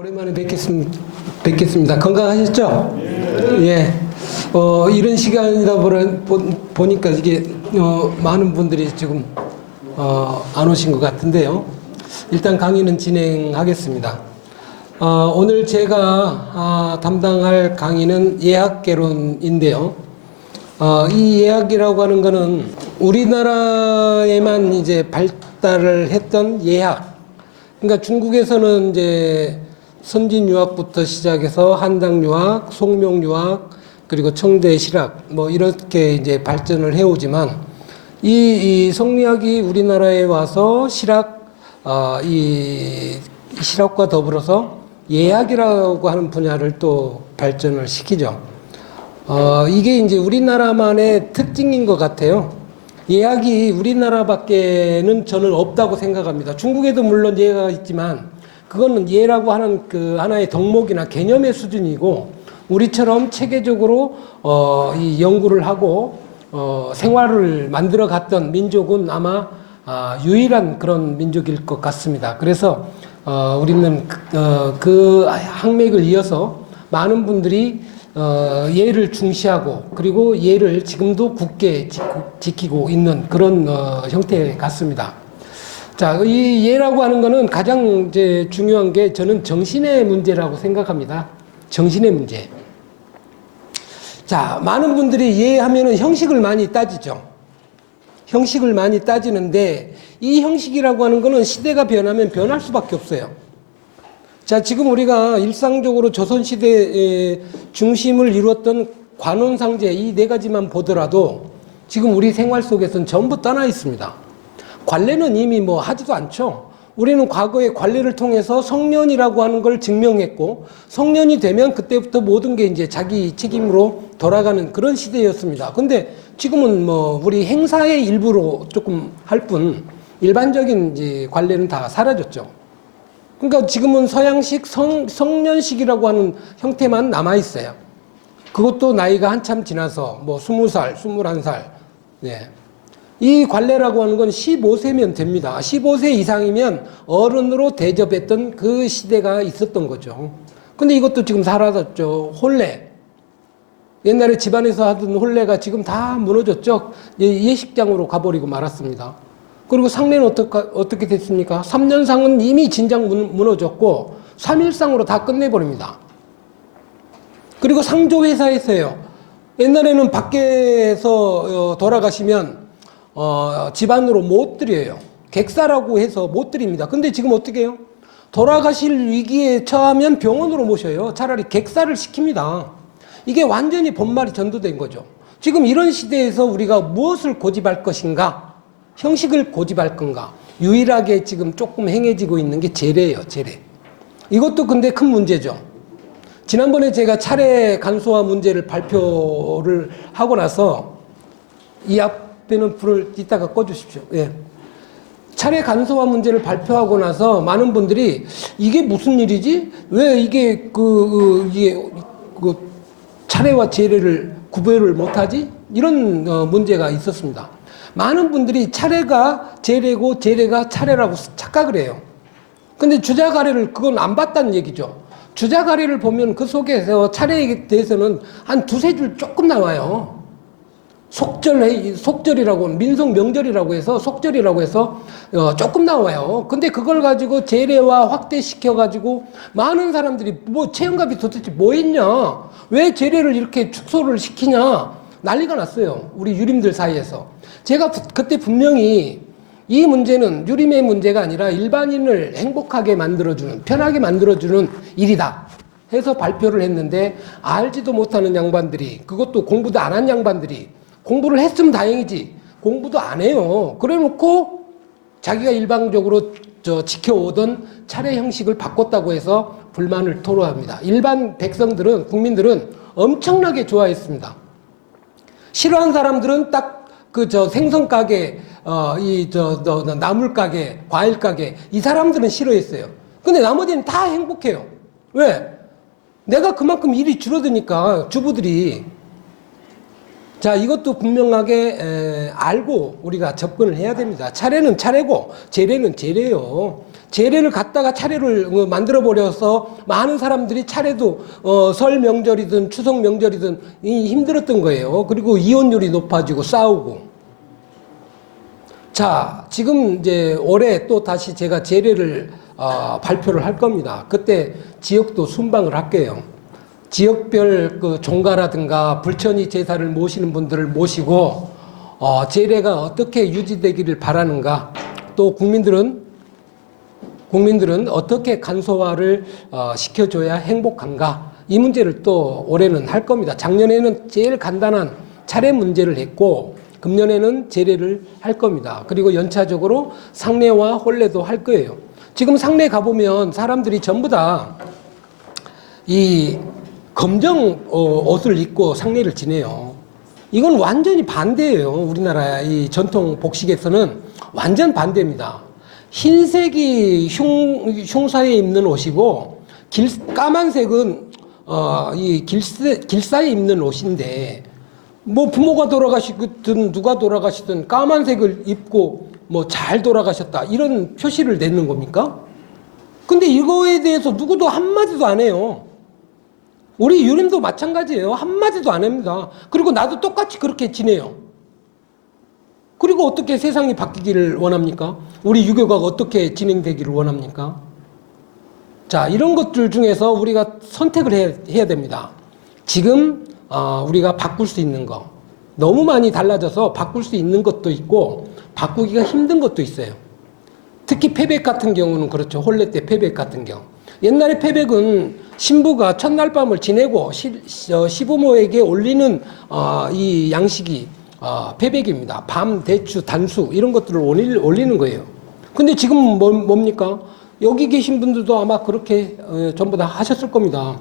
오랜만에 뵙겠습니다. 건강하셨죠? 예. 이런 시간이다 보니까 이게 많은 분들이 지금 안 오신 것 같은데요. 일단 강의는 진행하겠습니다. 오늘 제가 담당할 강의는 예학개론인데요. 이 예학이라고 하는 거는 우리나라에만 이제 발달을 했던 예학. 그러니까 중국에서는 이제 선진유학부터 시작해서 한당유학, 송명유학, 그리고 청대 실학, 뭐 이렇게 이제 발전을 해오지만 이 성리학이 우리나라에 와서 이 실학과 더불어서 예학이라고 하는 분야를 또 발전을 시키죠. 이게 이제 우리나라만의 특징인 것 같아요. 예학이 우리나라밖에는 저는 없다고 생각합니다. 중국에도 물론 예가 있지만 그거는 예라고 하는 그 하나의 덕목이나 개념의 수준이고 우리처럼 체계적으로 이 연구를 하고 생활을 만들어 갔던 민족은 아마 유일한 그런 민족일 것 같습니다. 그래서 우리는 그 항맥을 이어서 많은 분들이 예를 중시하고 그리고 예를 지금도 굳게 지키고 있는 그런 형태 같습니다. 자, 이 예라고 하는 거는 가장 이제 중요한 게 저는 정신의 문제라고 생각합니다. 정신의 문제. 자, 많은 분들이 예하면은 형식을 많이 따지죠. 형식을 많이 따지는데 이 형식이라고 하는 거는 시대가 변하면 변할 수밖에 없어요. 자, 지금 우리가 일상적으로 조선시대의 중심을 이루었던 관원상제 이 네 가지만 보더라도 지금 우리 생활 속에서는 전부 떠나 있습니다. 관례는 이미 뭐 하지도 않죠. 우리는 과거에 관례를 통해서 성년이라고 하는 걸 증명했고 성년이 되면 그때부터 모든 게 이제 자기 책임으로 돌아가는 그런 시대였습니다. 근데 지금은 뭐 우리 행사의 일부로 조금 할 뿐 일반적인 이제 관례는 다 사라졌죠. 그러니까 지금은 서양식 성년식이라고 하는 형태만 남아있어요. 그것도 나이가 한참 지나서 뭐 20살, 21살. 예. 이 관례라고 하는 건 15세면 됩니다. 15세 이상이면 어른으로 대접했던 그 시대가 있었던 거죠. 근데 이것도 지금 사라졌죠. 혼례. 옛날에 집안에서 하던 혼례가 지금 다 무너졌죠. 예식장으로 가버리고 말았습니다. 그리고 상례는 어떻게 됐습니까? 3년상은 이미 진작 무너졌고 3일상으로 다 끝내버립니다. 그리고 상조회사에서요. 옛날에는 밖에서 돌아가시면 집안으로 못 드려요. 객사라고 해서 못 드립니다. 근데 지금 어떻게 해요? 돌아가실 위기에 처하면 병원으로 모셔요. 차라리 객사를 시킵니다. 이게 완전히 본말이 전도된 거죠. 지금 이런 시대에서 우리가 무엇을 고집할 것인가? 형식을 고집할 건가? 유일하게 지금 조금 행해지고 있는 게 제례예요, 제례. 이것도 근데 큰 문제죠. 지난번에 제가 차례 간소화 문제를 발표를 하고 나서 이 앞에는 불을 이따가 꺼주십시오. 예. 차례 간소화 문제를 발표하고 나서 많은 분들이 이게 무슨 일이지? 왜 이게 차례와 제례를 구별을 못하지? 이런 문제가 있었습니다. 많은 분들이 차례가 제례고 제례가 차례라고 착각을 해요. 근데 주자가례를 그건 안 봤다는 얘기죠. 주자가례를 보면 그 속에서 차례에 대해서는 한 두세 줄 조금 나와요. 속절이라고, 민속 명절이라고 해서 속절이라고 해서 조금 나와요. 근데 그걸 가지고 제례와 확대시켜가지고 많은 사람들이 뭐 체험갑이 도대체 뭐 했냐? 왜 제례를 이렇게 축소를 시키냐? 난리가 났어요. 우리 유림들 사이에서. 제가 그때 분명히 이 문제는 유림의 문제가 아니라 일반인을 행복하게 만들어주는, 편하게 만들어주는 일이다 해서 발표를 했는데 알지도 못하는 양반들이, 그것도 공부도 안 한 양반들이 공부를 했으면 다행이지 공부도 안 해요. 그래 놓고 자기가 일방적으로 지켜오던 차례 형식을 바꿨다고 해서 불만을 토로합니다. 일반 백성들은, 국민들은 엄청나게 좋아했습니다. 싫어하는 사람들은 딱 생선 가게, 나물 가게, 과일 가게, 이 사람들은 싫어했어요. 근데 나머지는 다 행복해요. 왜? 내가 그만큼 일이 줄어드니까 주부들이 자, 이것도 분명하게 알고 우리가 접근을 해야 됩니다. 차례는 차례고 제례는 제례요. 제례를 갖다가 차례를 만들어 버려서 많은 사람들이 차례도 설 명절이든 추석 명절이든 힘들었던 거예요. 그리고 이혼율이 높아지고 싸우고. 자, 지금 이제 올해 또 다시 제가 제례를 발표를 할 겁니다. 그때 지역도 순방을 할게요. 지역별 그 종가라든가 불천이 제사를 모시는 분들을 모시고 제례가 어떻게 유지되기를 바라는가, 또 국민들은 어떻게 간소화를 시켜줘야 행복한가, 이 문제를 또 올해는 할 겁니다. 작년에는 제일 간단한 차례 문제를 했고 금년에는 제례를 할 겁니다. 그리고 연차적으로 상례와 혼례도 할 거예요. 지금 상례 가보면 사람들이 전부 다 이 검정 옷을 입고 상례를 지내요. 이건 완전히 반대예요. 우리나라 이 전통 복식에서는 완전 반대입니다. 흰색이 흉사에 입는 옷이고 까만색은 이 길사에 입는 옷인데, 뭐 부모가 돌아가시든 누가 돌아가시든 까만색을 입고 뭐 잘 돌아가셨다 이런 표시를 내는 겁니까? 근데 이거에 대해서 누구도 한마디도 안 해요. 우리 유림도 마찬가지예요. 한마디도 안 합니다. 그리고 나도 똑같이 그렇게 지내요. 그리고 어떻게 세상이 바뀌기를 원합니까? 우리 유교가 어떻게 진행되기를 원합니까? 자, 이런 것들 중에서 우리가 선택을 해야 됩니다. 지금 우리가 바꿀 수 있는 거, 너무 많이 달라져서 바꿀 수 있는 것도 있고 바꾸기가 힘든 것도 있어요. 특히 패백 같은 경우는 그렇죠. 혼례 때 패백 같은 경우. 옛날에 패백은 신부가 첫날 밤을 지내고 시부모에게 올리는 이 양식이 패백입니다. 밤, 대추, 단수 이런 것들을 올리는 거예요. 근데 지금 뭡니까? 여기 계신 분들도 아마 그렇게 전부 다 하셨을 겁니다.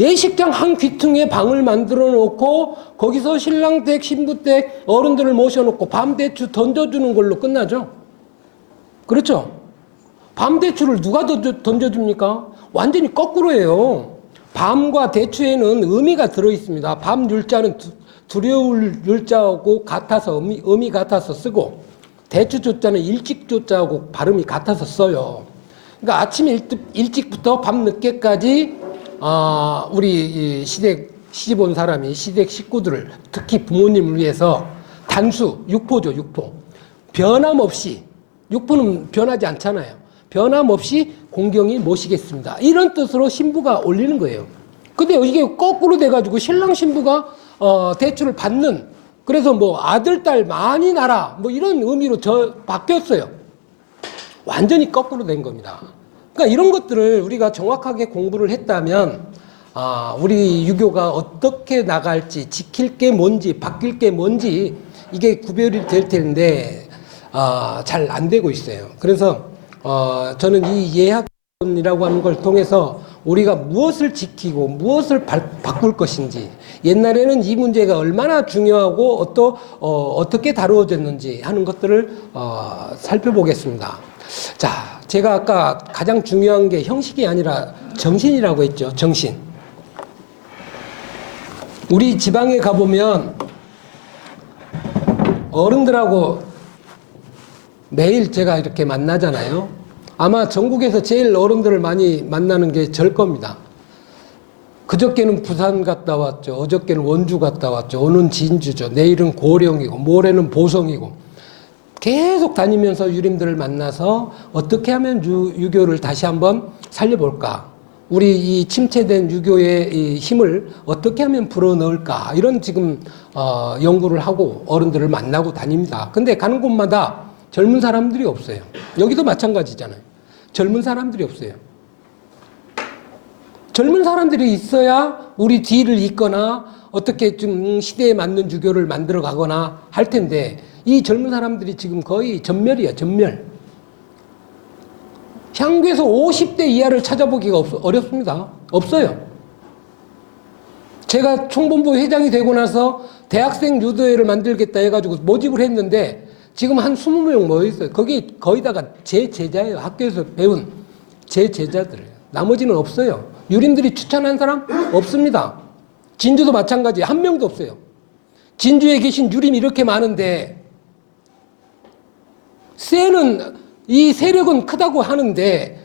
예식장 한 귀퉁이에 방을 만들어 놓고 거기서 신랑 댁, 신부 댁 어른들을 모셔놓고 밤 대추 던져주는 걸로 끝나죠. 그렇죠? 밤 대추를 누가 던져줍니까? 완전히 거꾸로예요. 밤과 대추에는 의미가 들어 있습니다. 밤 율자는 두려울 율자하고 같아서 의미 같아서 쓰고, 대추 조자는 일찍 조자하고 발음이 같아서 써요. 그러니까 아침 일찍부터 밤 늦게까지 우리 시집 온 사람이 시댁 식구들을, 특히 부모님을 위해서 단수, 육포죠, 육포. 변함없이, 육포는 변하지 않잖아요. 변함없이 공경히 모시겠습니다. 이런 뜻으로 신부가 올리는 거예요. 근데 이게 거꾸로 돼가지고 신랑 신부가 대추를 받는, 그래서 뭐 아들, 딸 많이 낳아라 뭐 이런 의미로 바뀌었어요. 완전히 거꾸로 된 겁니다. 그러니까 이런 것들을 우리가 정확하게 공부를 했다면 우리 유교가 어떻게 나갈지, 지킬 게 뭔지 바뀔 게 뭔지 이게 구별이 될 텐데 잘 안 되고 있어요. 그래서 저는 이 예학론이라고 하는 걸 통해서 우리가 무엇을 지키고 무엇을 바꿀 것인지, 옛날에는 이 문제가 얼마나 중요하고 어떻게 다루어졌는지 하는 것들을 살펴보겠습니다. 자, 제가 아까 가장 중요한 게 형식이 아니라 정신이라고 했죠. 정신. 우리 지방에 가보면 어른들하고 매일 제가 이렇게 만나잖아요. 아마 전국에서 제일 어른들을 많이 만나는 게 절 겁니다. 그저께는 부산 갔다 왔죠. 어저께는 원주 갔다 왔죠. 오늘은 진주죠. 내일은 고령이고 모레는 보성이고, 계속 다니면서 유림들을 만나서 어떻게 하면 유교를 다시 한번 살려볼까, 우리 이 침체된 유교의 이 힘을 어떻게 하면 불어넣을까, 이런 지금 연구를 하고 어른들을 만나고 다닙니다. 근데 가는 곳마다 젊은 사람들이 없어요. 여기도 마찬가지잖아요. 젊은 사람들이 없어요. 젊은 사람들이 있어야 우리 뒤를 잇거나 어떻게 좀 시대에 맞는 유교를 만들어 가거나 할 텐데, 이 젊은 사람들이 지금 거의 전멸이야, 전멸. 향교에서 50대 이하를 찾아보기가 어렵습니다. 없어요. 제가 총본부 회장이 되고 나서 대학생 유도회를 만들겠다 해가지고 모집을 했는데 지금 한 20명 모여 있어요. 거기 거의다가 제 제자예요. 학교에서 배운 제 제자들이에요. 나머지는 없어요. 유림들이 추천한 사람 없습니다. 진주도 마찬가지, 한 명도 없어요. 진주에 계신 유림이 이렇게 많은데 이 세력은 크다고 하는데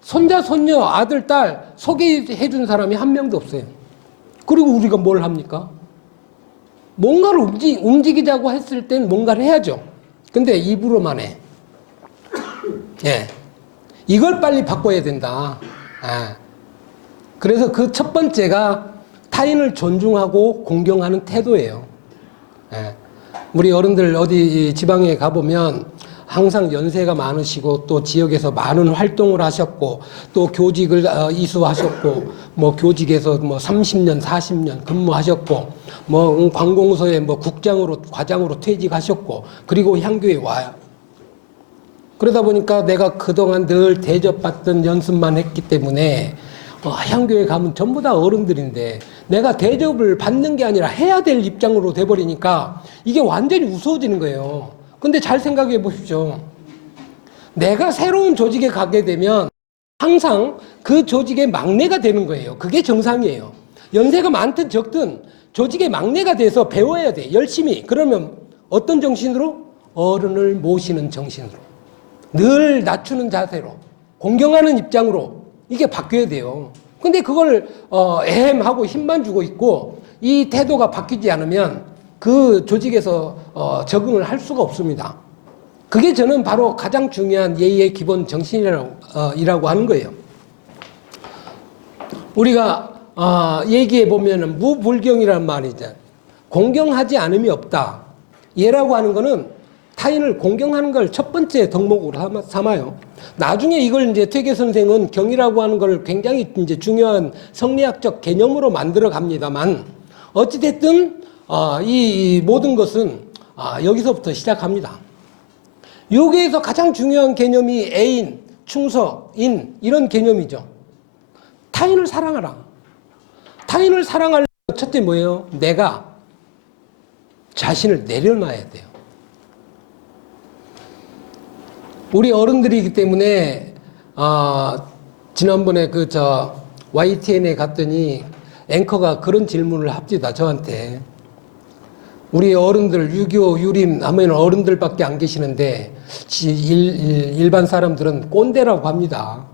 손자, 손녀, 아들, 딸 소개해 준 사람이 한 명도 없어요. 그리고 우리가 뭘 합니까? 뭔가를 움직이자고 했을 땐 뭔가를 해야죠. 근데 입으로만 해. 예. 이걸 빨리 바꿔야 된다. 예. 그래서 그 첫 번째가 타인을 존중하고 공경하는 태도예요. 예. 우리 어른들 어디 지방에 가보면 항상 연세가 많으시고 또 지역에서 많은 활동을 하셨고 또 교직을 이수하셨고 뭐 교직에서 뭐 30년, 40년 근무하셨고 뭐 관공서에 뭐 국장으로 과장으로 퇴직하셨고 그리고 향교에 와요. 그러다 보니까 내가 그동안 늘 대접받던 연습만 했기 때문에 향교에 가면 전부 다 어른들인데 내가 대접을 받는 게 아니라 해야 될 입장으로 돼버리니까 이게 완전히 우스워지는 거예요. 근데 잘 생각해 보십시오. 내가 새로운 조직에 가게 되면 항상 그 조직의 막내가 되는 거예요. 그게 정상이에요. 연세가 많든 적든 조직의 막내가 돼서 배워야 돼. 열심히. 그러면 어떤 정신으로? 어른을 모시는 정신으로. 늘 낮추는 자세로. 공경하는 입장으로. 이게 바뀌어야 돼요. 근데 그걸 애헴하고 힘만 주고 있고 이 태도가 바뀌지 않으면 그 조직에서 적응을 할 수가 없습니다. 그게 저는 바로 가장 중요한 예의의 기본 정신이라고 하는 거예요. 우리가 얘기해 보면은 무불경이라는 말이죠. 공경하지 않음이 없다. 예라고 하는 거는 타인을 공경하는 걸 첫 번째 덕목으로 삼아요. 나중에 이걸 이제 퇴계 선생은 경이라고 하는 걸 굉장히 이제 중요한 성리학적 개념으로 만들어 갑니다만 어찌됐든 이 모든 것은 여기서부터 시작합니다. 여기에서 가장 중요한 개념이 애인, 충서, 인 이런 개념이죠. 타인을 사랑하라. 타인을 사랑하려면 첫째 뭐예요? 내가 자신을 내려놔야 돼요. 우리 어른들이기 때문에 지난번에 YTN에 갔더니 앵커가 그런 질문을 합니다. 저한테. 우리 어른들 유교 유림 하면 어른들밖에 안 계시는데 일반 사람들은 꼰대라고 합니다.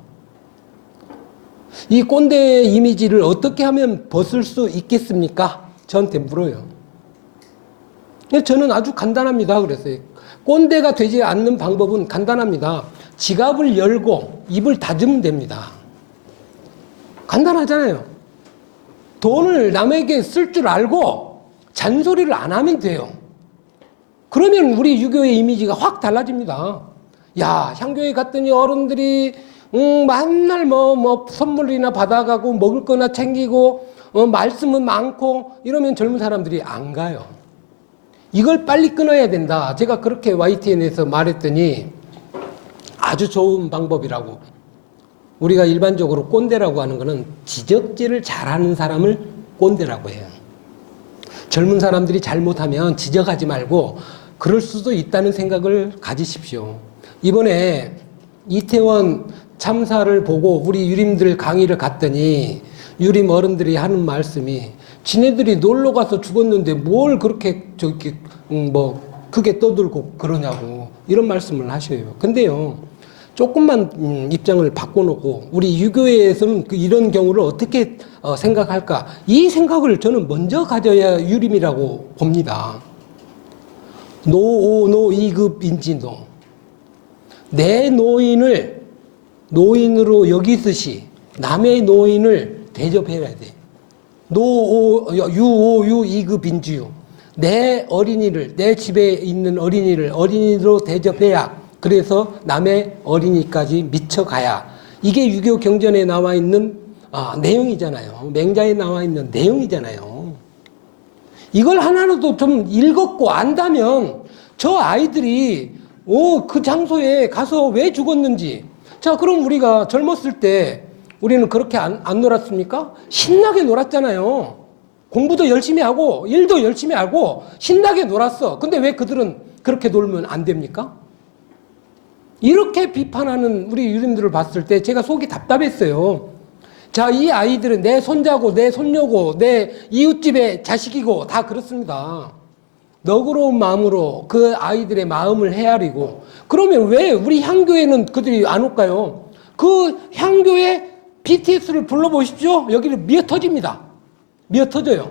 이 꼰대 이미지를 어떻게 하면 벗을 수 있겠습니까? 저한테 물어요. 저는 아주 간단합니다. 그랬어요. 꼰대가 되지 않는 방법은 간단합니다. 지갑을 열고 입을 닫으면 됩니다. 간단하잖아요. 돈을 남에게 쓸 줄 알고 잔소리를 안 하면 돼요. 그러면 우리 유교의 이미지가 확 달라집니다. 야, 향교에 갔더니 어른들이 맨날 뭐 선물이나 받아가고 먹을 거나 챙기고 말씀은 많고 이러면 젊은 사람들이 안 가요. 이걸 빨리 끊어야 된다. 제가 그렇게 YTN에서 말했더니 아주 좋은 방법이라고. 우리가 일반적으로 꼰대라고 하는 거는 지적질을 잘하는 사람을 꼰대라고 해요. 젊은 사람들이 잘못하면 지적하지 말고 그럴 수도 있다는 생각을 가지십시오. 이번에 이태원 참사를 보고 우리 유림들 강의를 갔더니 유림 어른들이 하는 말씀이 지네들이 놀러 가서 죽었는데 뭘 그렇게 크게 떠들고 그러냐고 이런 말씀을 하셔요. 근데요, 조금만 입장을 바꿔놓고 우리 유교에서는 이런 경우를 어떻게 생각할까? 이 생각을 저는 먼저 가져야 유림이라고 봅니다. 노 2급 인지노. 내 노인을 노인으로 여기듯이 남의 노인을 대접해야 돼. 유오 2급 인지유. 내 어린이를, 내 집에 있는 어린이를 어린이로 대접해야, 그래서 남의 어린이까지 미쳐가야. 이게 유교 경전에 나와 있는 내용이잖아요. 맹자에 나와 있는 내용이잖아요. 이걸 하나라도 좀 읽었고 안다면 저 아이들이 그 장소에 가서 왜 죽었는지. 자, 그럼 우리가 젊었을 때 우리는 그렇게 안 놀았습니까? 신나게 놀았잖아요. 공부도 열심히 하고 일도 열심히 하고 신나게 놀았어. 근데 왜 그들은 그렇게 놀면 안 됩니까? 이렇게 비판하는 우리 유림들을 봤을 때 제가 속이 답답했어요. 자, 이 아이들은 내 손자고 내 손녀고 내 이웃집의 자식이고 다 그렇습니다. 너그러운 마음으로 그 아이들의 마음을 헤아리고, 그러면 왜 우리 향교회는 그들이 안 올까요? 그 향교회 BTS를 불러보십시오. 여기는 미어 터집니다. 미어 터져요.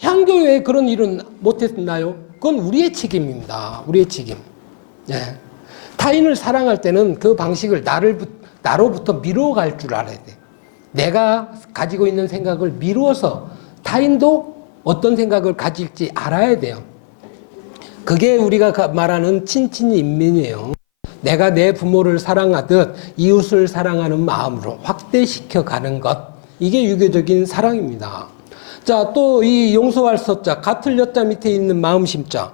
향교회에 그런 일은 못했나요? 그건 우리의 책임입니다. 우리의 책임. 네. 타인을 사랑할 때는 그 방식을 나로부터 미뤄갈 줄 알아야 돼. 내가 가지고 있는 생각을 미루어서 타인도 어떤 생각을 가질지 알아야 돼요. 그게 우리가 말하는 친친인민이에요. 내가 내 부모를 사랑하듯 이웃을 사랑하는 마음으로 확대시켜 가는 것. 이게 유교적인 사랑입니다. 자, 또 이 용서할 서자, 같을 여자 밑에 있는 마음 심자.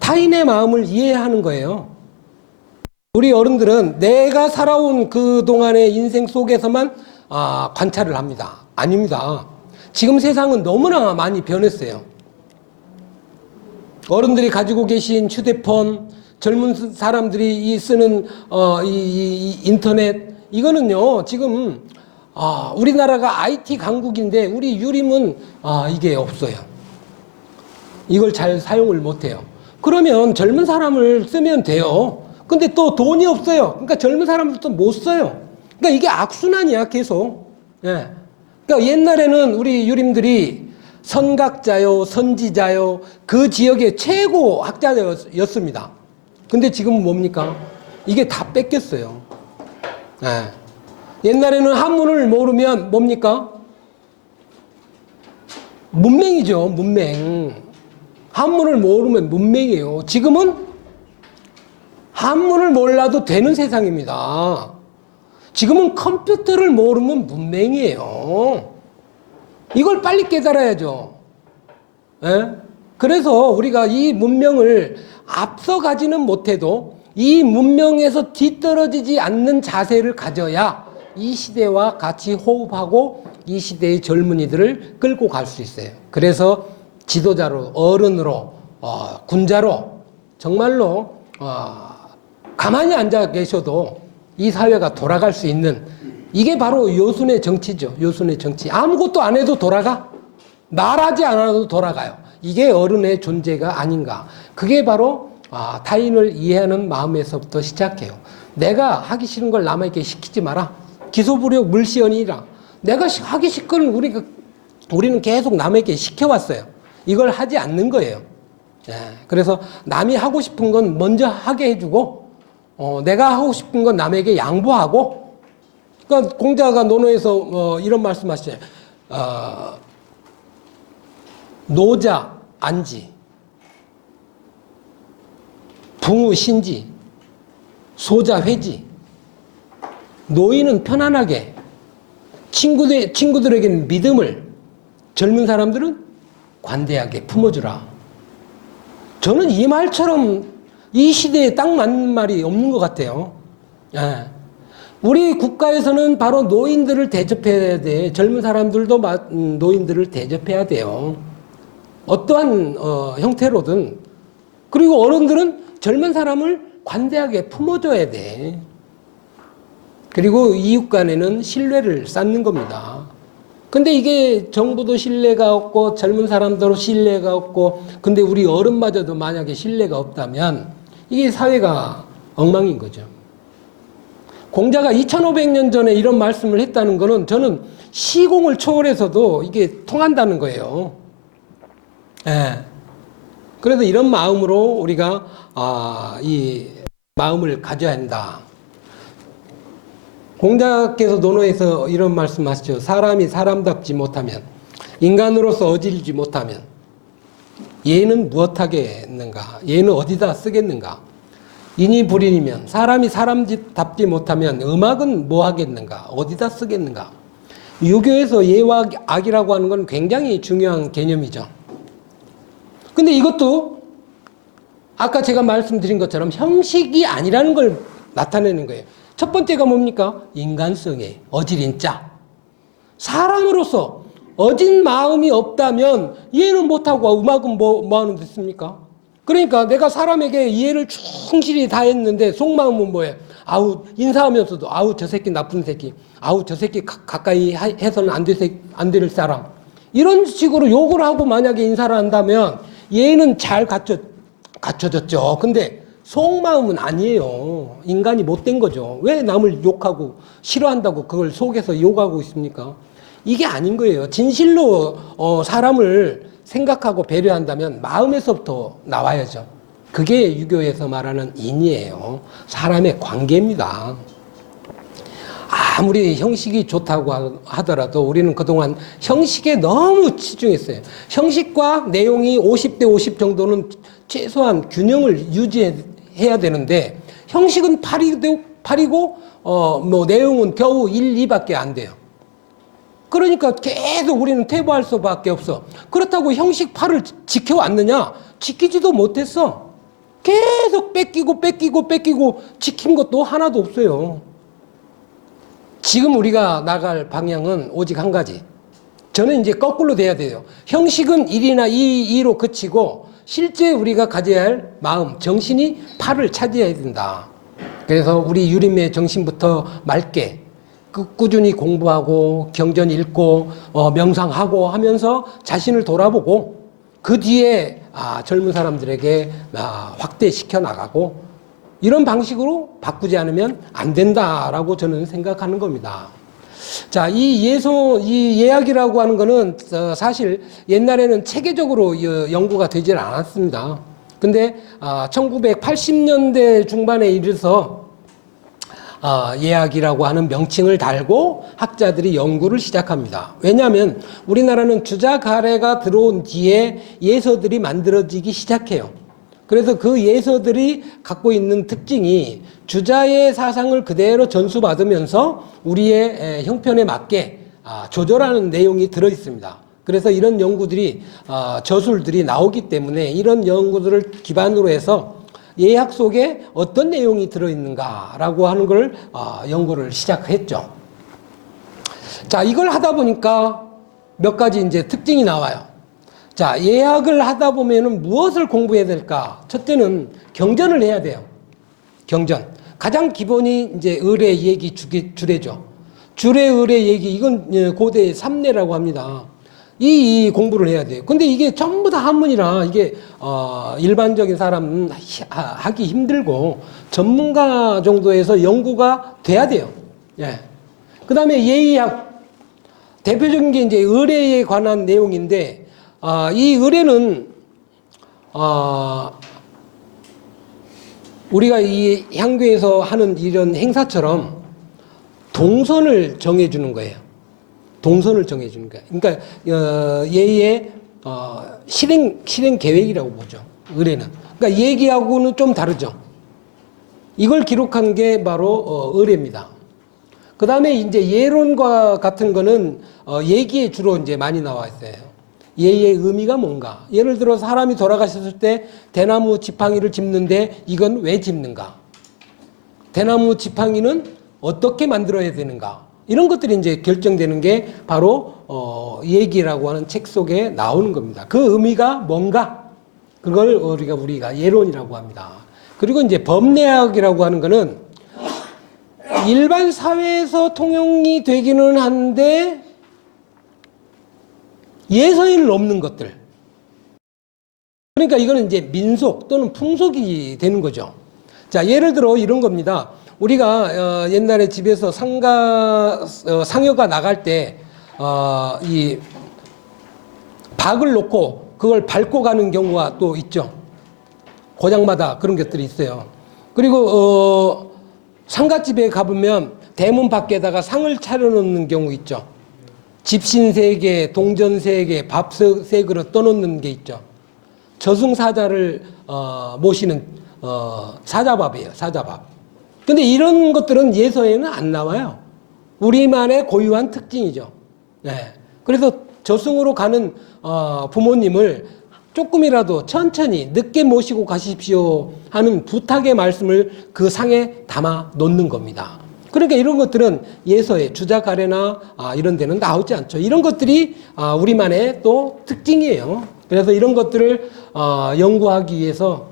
타인의 마음을 이해하는 거예요. 우리 어른들은 내가 살아온 그 동안의 인생 속에서만 관찰을 합니다. 아닙니다. 지금 세상은 너무나 많이 변했어요. 어른들이 가지고 계신 휴대폰, 젊은 사람들이 쓰는 이 인터넷, 이거는요 지금 우리나라가 IT 강국인데 우리 유림은 이게 없어요. 이걸 잘 사용을 못해요. 그러면 젊은 사람을 쓰면 돼요. 근데 또 돈이 없어요. 그러니까 젊은 사람들도 못 써요. 그러니까 이게 악순환이야 계속. 예. 그러니까 옛날에는 우리 유림들이 선각자요, 선지자요, 그 지역의 최고 학자였습니다. 근데 지금은 뭡니까? 이게 다 뺏겼어요. 예. 옛날에는 한문을 모르면 뭡니까? 문맹이죠, 문맹. 한문을 모르면 문맹이에요. 지금은 한문을 몰라도 되는 세상입니다. 지금은 컴퓨터를 모르면 문맹이에요. 이걸 빨리 깨달아야죠. 예? 그래서 우리가 이 문명을 앞서가지는 못해도 이 문명에서 뒤떨어지지 않는 자세를 가져야 이 시대와 같이 호흡하고 이 시대의 젊은이들을 끌고 갈 수 있어요. 그래서 지도자로, 어른으로, 군자로 정말로 가만히 앉아 계셔도 이 사회가 돌아갈 수 있는, 이게 바로 요순의 정치죠. 요순의 정치. 아무것도 안 해도 돌아가. 말하지 않아도 돌아가요. 이게 어른의 존재가 아닌가. 그게 바로 타인을 이해하는 마음에서부터 시작해요. 내가 하기 싫은 걸 남에게 시키지 마라. 기소불역 물시연이라. 내가 하기 싫은 걸 우리는 계속 남에게 시켜왔어요. 이걸 하지 않는 거예요. 예, 그래서 남이 하고 싶은 건 먼저 하게 해주고, 내가 하고 싶은 건 남에게 양보하고. 그러니까 공자가 논어에서 이런 말씀하시잖아요. 노자 안지, 붕우 신지, 소자 회지. 노인은 편안하게, 친구들에게는 믿음을, 젊은 사람들은 관대하게 품어주라. 저는 이 말처럼 이 시대에 딱 맞는 말이 없는 것 같아요. 예. 우리 국가에서는 바로 노인들을 대접해야 돼. 젊은 사람들도 노인들을 대접해야 돼요. 어떠한 형태로든. 그리고 어른들은 젊은 사람을 관대하게 품어줘야 돼. 그리고 이웃 간에는 신뢰를 쌓는 겁니다. 근데 이게 정부도 신뢰가 없고 젊은 사람도 신뢰가 없고, 근데 우리 어른마저도 만약에 신뢰가 없다면 이게 사회가 엉망인 거죠. 공자가 2500년 전에 이런 말씀을 했다는 거는 저는 시공을 초월해서도 이게 통한다는 거예요. 예. 그래서 이런 마음으로 우리가 이 마음을 가져야 한다. 공자께서 논어에서 이런 말씀하시죠. 사람이 사람답지 못하면, 인간으로서 어질지 못하면 얘는 무엇하겠는가? 얘는 어디다 쓰겠는가? 인이 불인이면, 사람이 사람답지 못하면 음악은 뭐 하겠는가? 어디다 쓰겠는가? 유교에서 예와 악이라고 하는 건 굉장히 중요한 개념이죠. 근데 이것도 아까 제가 말씀드린 것처럼 형식이 아니라는 걸 나타내는 거예요. 첫 번째가 뭡니까? 인간성의 어질인 자. 사람으로서 어진 마음이 없다면 이해는 못하고 음악은 뭐 하는 데 씁니까? 그러니까 내가 사람에게 이해를 충실히 다 했는데 속마음은 뭐예요? 아우, 인사하면서도 아우 저 새끼 나쁜 새끼, 아우 저 새끼 가까이 해서는 안 될 사람, 이런 식으로 욕을 하고 만약에 인사를 한다면 예는 잘 갖춰졌죠. 근데 속마음은 아니에요. 인간이 못된 거죠. 왜 남을 욕하고 싫어한다고 그걸 속에서 욕하고 있습니까? 이게 아닌 거예요. 진실로 사람을 생각하고 배려한다면 마음에서부터 나와야죠. 그게 유교에서 말하는 인이에요. 사람의 관계입니다. 아무리 형식이 좋다고 하더라도 우리는 그동안 형식에 너무 치중했어요. 형식과 내용이 50대 50 정도는 최소한 균형을 유지해야 되는데 형식은 8이고 뭐 내용은 겨우 1, 2밖에 안 돼요. 그러니까 계속 우리는 퇴보할 수밖에 없어. 그렇다고 형식 8을 지켜왔느냐? 지키지도 못했어. 계속 뺏기고 지킨 것도 하나도 없어요. 지금 우리가 나갈 방향은 오직 한 가지. 저는 이제 거꾸로 돼야 돼요. 형식은 1이나 2로 그치고 실제 우리가 가져야 할 마음, 정신이 8을 차지해야 된다. 그래서 우리 유림의 정신부터 맑게 꾸준히 공부하고 경전 읽고 명상하고 하면서 자신을 돌아보고 그 뒤에 젊은 사람들에게 확대시켜 나가고 이런 방식으로 바꾸지 않으면 안 된다라고 저는 생각하는 겁니다. 자, 이 예학이라고 하는 거는 사실 옛날에는 체계적으로 연구가 되질 않았습니다. 근데 1980년대 중반에 이르러서 예학이라고 하는 명칭을 달고 학자들이 연구를 시작합니다. 왜냐하면 우리나라는 주자 가래가 들어온 뒤에 예서들이 만들어지기 시작해요. 그래서 그 예서들이 갖고 있는 특징이 주자의 사상을 그대로 전수받으면서 우리의 형편에 맞게 조절하는 내용이 들어 있습니다. 그래서 이런 연구들이 저술들이 나오기 때문에 이런 연구들을 기반으로 해서 예학 속에 어떤 내용이 들어있는가라고 하는 걸 연구를 시작했죠. 자, 이걸 하다 보니까 몇 가지 이제 특징이 나와요. 자, 예학을 하다 보면은 무엇을 공부해야 될까? 첫째는 경전을 해야 돼요. 경전. 가장 기본이 이제 의례 얘기 주례죠. 주례 의례 얘기, 이건 고대 삼례라고 합니다. 이 공부를 해야 돼요. 근데 이게 전부 다 한문이라 이게 일반적인 사람은 하기 힘들고 전문가 정도에서 연구가 돼야 돼요. 예. 그 다음에 예의학. 대표적인 게 이제 의례에 관한 내용인데 이 의례는 우리가 이 향교에서 하는 이런 행사처럼 동선을 정해주는 거예요. 동선을 정해주는 거예요. 그러니까 예의 실행 계획이라고 보죠. 의례는. 그러니까 얘기하고는 좀 다르죠. 이걸 기록한 게 바로 의례입니다. 그 다음에 이제 예론과 같은 거는 얘기에 주로 이제 많이 나와 있어요. 예의 의미가 뭔가. 예를 들어 사람이 돌아가셨을 때 대나무 지팡이를 짚는데 이건 왜 짚는가? 대나무 지팡이는 어떻게 만들어야 되는가? 이런 것들이 이제 결정되는 게 바로 얘기라고 하는 책 속에 나오는 겁니다. 그 의미가 뭔가? 그걸 우리가 예론이라고 합니다. 그리고 이제 법례학이라고 하는 거는 일반 사회에서 통용이 되기는 한데 예서에는 없는 것들. 그러니까 이거는 이제 민속 또는 풍속이 되는 거죠. 자, 예를 들어 이런 겁니다. 우리가 옛날에 집에서 상여가 나갈 때 이 박을 놓고 그걸 밟고 가는 경우가 또 있죠. 고장마다 그런 것들이 있어요. 그리고 상갓집에 가보면 대문 밖에다가 상을 차려놓는 경우 있죠. 집신 3개, 동전 3개, 밥 3그릇 떠놓는 게 있죠. 저승사자를 모시는 사자밥이에요. 사자밥. 근데 이런 것들은 예서에는 안 나와요. 우리만의 고유한 특징이죠. 네. 그래서 저승으로 가는 부모님을 조금이라도 천천히 늦게 모시고 가십시오 하는 부탁의 말씀을 그 상에 담아 놓는 겁니다. 그러니까 이런 것들은 예서에 주자가래나 이런 데는 나오지 않죠. 이런 것들이 우리만의 또 특징이에요. 그래서 이런 것들을 연구하기 위해서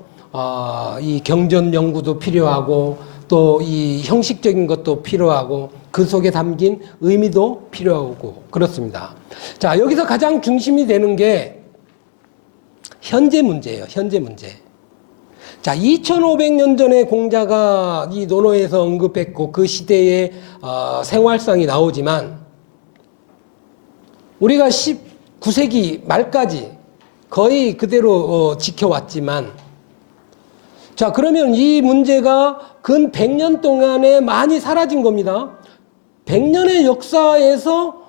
이 경전 연구도 필요하고 또 이 형식적인 것도 필요하고 그 속에 담긴 의미도 필요하고 그렇습니다. 자, 여기서 가장 중심이 되는 게 현재 문제예요. 현재 문제. 자, 2500년 전에 공자가 이 논어에서 언급했고 그 시대의 생활상이 나오지만 우리가 19세기 말까지 거의 그대로 지켜왔지만 자, 그러면 이 문제가 근 100년 동안에 많이 사라진 겁니다. 100년의 역사에서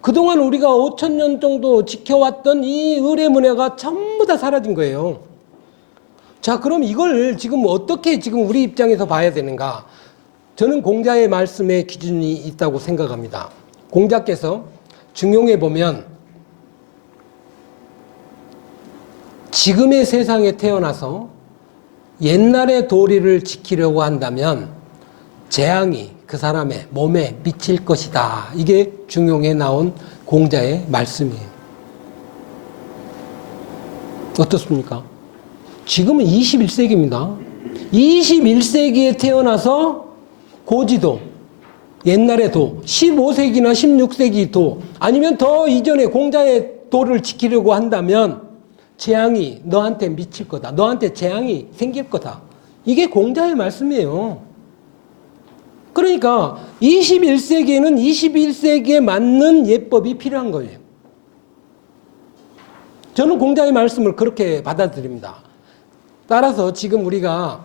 그동안 우리가 5000년 정도 지켜왔던 이 의례문화가 전부 다 사라진 거예요. 자, 그럼 이걸 지금 어떻게 지금 우리 입장에서 봐야 되는가? 저는 공자의 말씀에 기준이 있다고 생각합니다. 공자께서 중용에 보면 지금의 세상에 태어나서 옛날의 도리를 지키려고 한다면 재앙이 그 사람의 몸에 미칠 것이다. 이게 중용에 나온 공자의 말씀이에요. 어떻습니까? 지금은 21세기입니다. 21세기에 태어나서 고지도, 옛날의 도, 15세기나 16세기 도, 아니면 더 이전에 공자의 도를 지키려고 한다면 재앙이 너한테 미칠 거다. 너한테 재앙이 생길 거다. 이게 공자의 말씀이에요. 그러니까 21세기에는 21세기에 맞는 예법이 필요한 거예요. 저는 공자의 말씀을 그렇게 받아들입니다. 따라서 지금 우리가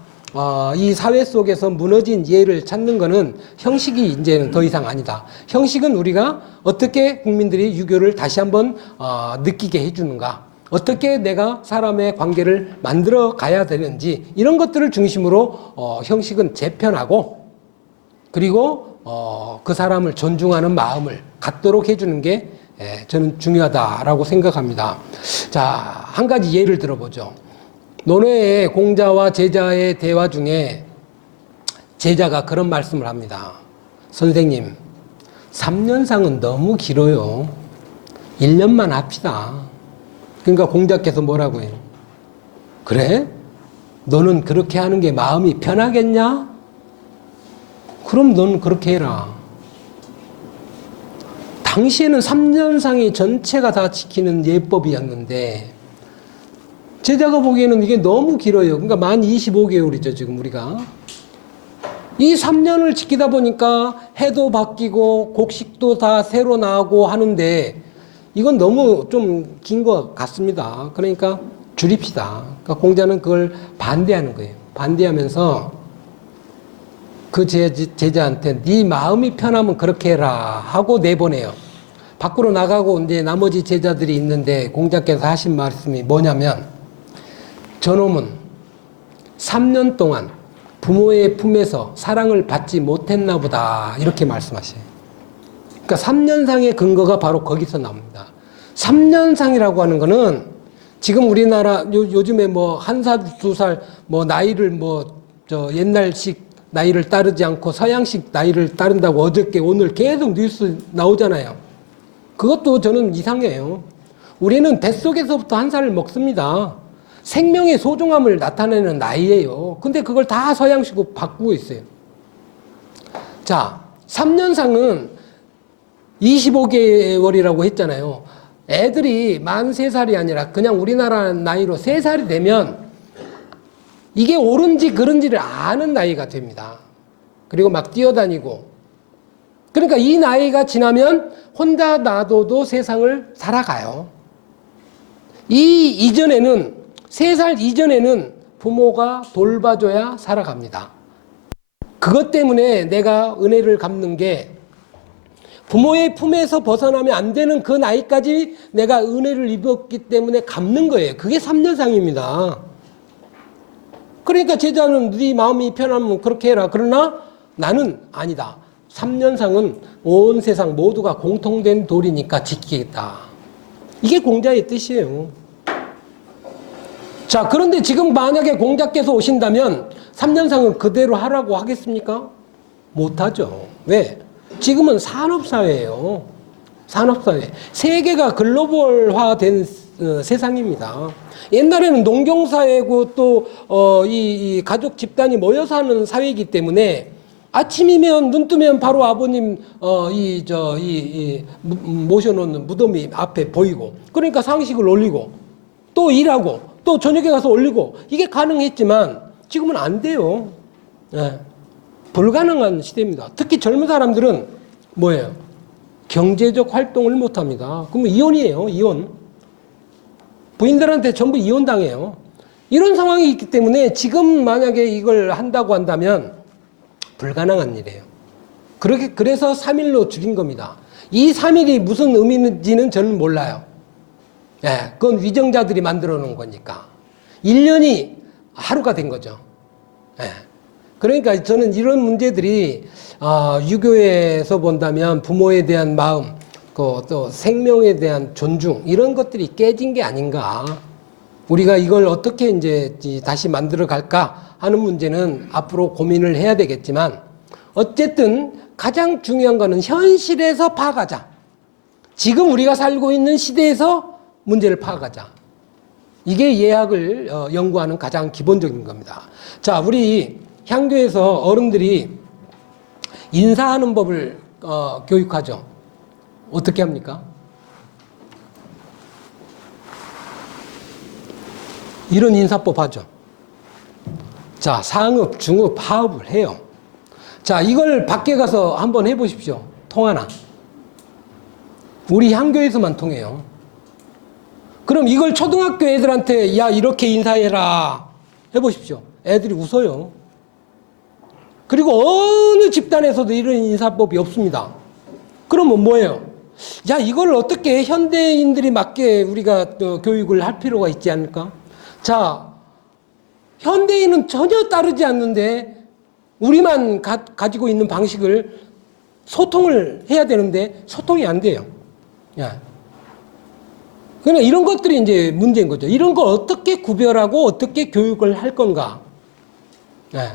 이 사회 속에서 무너진 예를 찾는 것은 형식이 이제는 더 이상 아니다. 형식은 우리가 어떻게 국민들이 유교를 다시 한번 느끼게 해주는가, 어떻게 내가 사람의 관계를 만들어 가야 되는지 이런 것들을 중심으로 형식은 재편하고 그리고 그 사람을 존중하는 마음을 갖도록 해주는 게 저는 중요하다라고 생각합니다. 자, 한 가지 예를 들어보죠. 논어의 공자와 제자의 대화 중에 제자가 그런 말씀을 합니다. 선생님, 3년상은 너무 길어요. 1년만 합시다. 그러니까 공자께서 뭐라고 해요? 그래? 너는 그렇게 하는 게 마음이 편하겠냐? 그럼 너는 그렇게 해라. 당시에는 3년상이 전체가 다 지키는 예법이었는데 제자가 보기에는 이게 너무 길어요. 그러니까 만 25개월이죠, 지금 우리가. 이 3년을 지키다 보니까 해도 바뀌고 곡식도 다 새로 나오고 하는데 이건 너무 좀 긴 것 같습니다. 그러니까 줄입시다. 그러니까 공자는 그걸 반대하는 거예요. 반대하면서 그 제자한테 네 마음이 편하면 그렇게 해라 하고 내보내요. 밖으로 나가고 이제 나머지 제자들이 있는데 공자께서 하신 말씀이 뭐냐면 저놈은 3년 동안 부모의 품에서 사랑을 받지 못했나 보다 이렇게 말씀하셔요. 그러니까 3년상의 근거가 바로 거기서 나옵니다. 3년상이라고 하는 거는 지금 우리나라 요즘에 뭐 1살, 2살 뭐 나이를 뭐 옛날식 나이를 따르지 않고 서양식 나이를 따른다고 어저께 오늘 계속 뉴스 나오잖아요. 그것도 저는 이상해요. 우리는 뱃속에서부터 한 살을 먹습니다. 생명의 소중함을 나타내는 나이예요. 근데 그걸 다 서양식으로 바꾸고 있어요. 자, 3년상은 25개월이라고 했잖아요. 애들이 만 3살이 아니라 그냥 우리나라 나이로 3살이 되면 이게 옳은지 그른지를 아는 나이가 됩니다. 그리고 막 뛰어다니고. 그러니까 이 나이가 지나면 혼자 놔둬도 세상을 살아가요. 이 이전에는 3살 이전에는 부모가 돌봐줘야 살아갑니다. 그것 때문에 내가 은혜를 갚는 게 부모의 품에서 벗어나면 안 되는 그 나이까지 내가 은혜를 입었기 때문에 갚는 거예요. 그게 3년상입니다. 그러니까 제자는 네 마음이 편하면 그렇게 해라. 그러나 나는 아니다. 3년상은 온 세상 모두가 공통된 도리니까 지키겠다. 이게 공자의 뜻이에요. 자, 그런데 지금 만약에 공자께서 오신다면 3년상은 그대로 하라고 하겠습니까? 못하죠. 왜? 지금은 산업사회예요. 산업사회. 세계가 글로벌화된 세상입니다. 옛날에는 농경사회고 또 이 가족 집단이 모여서 하는 사회이기 때문에 아침이면 눈 뜨면 바로 아버님 모셔놓는 무덤이 앞에 보이고 그러니까 상식을 올리고 또 일하고 또 저녁에 가서 올리고 이게 가능했지만 지금은 안 돼요. 예. 불가능한 시대입니다. 특히 젊은 사람들은 뭐예요? 경제적 활동을 못 합니다. 그러면 이혼이에요, 이혼. 부인들한테 전부 이혼당해요. 이런 상황이 있기 때문에 지금 만약에 이걸 한다고 한다면 불가능한 일이에요. 그래서 3일로 줄인 겁니다. 이 3일이 무슨 의미인지는 저는 몰라요. 예, 그건 위정자들이 만들어 놓은 거니까. 1년이 하루가 된 거죠. 예. 그러니까 저는 이런 문제들이 유교에서 본다면 부모에 대한 마음, 또 생명에 대한 존중 이런 것들이 깨진 게 아닌가. 우리가 이걸 어떻게 이제 다시 만들어 갈까 하는 문제는 앞으로 고민을 해야 되겠지만 어쨌든 가장 중요한 거는 현실에서 파악하자. 지금 우리가 살고 있는 시대에서 문제를 파악하자. 이게 예학을 연구하는 가장 기본적인 겁니다. 자, 우리 향교에서 어른들이 인사하는 법을 교육하죠. 어떻게 합니까? 이런 인사법 하죠. 자, 상업, 중업, 하업을 해요. 자, 이걸 밖에 가서 한번 해보십시오. 통하나? 우리 향교에서만 통해요. 그럼 이걸 초등학교 애들한테 야, 이렇게 인사해라 해보십시오. 애들이 웃어요. 그리고 어느 집단에서도 이런 인사법이 없습니다. 그러면 뭐예요? 야, 이걸 어떻게 현대인들이 맞게 우리가 교육을 할 필요가 있지 않을까? 자, 현대인은 전혀 따르지 않는데 우리만 가지고 있는 방식을 소통을 해야 되는데 소통이 안 돼요. 야. 그러니까 이런 것들이 이제 문제인 거죠. 이런 걸 어떻게 구별하고 어떻게 교육을 할 건가? 네.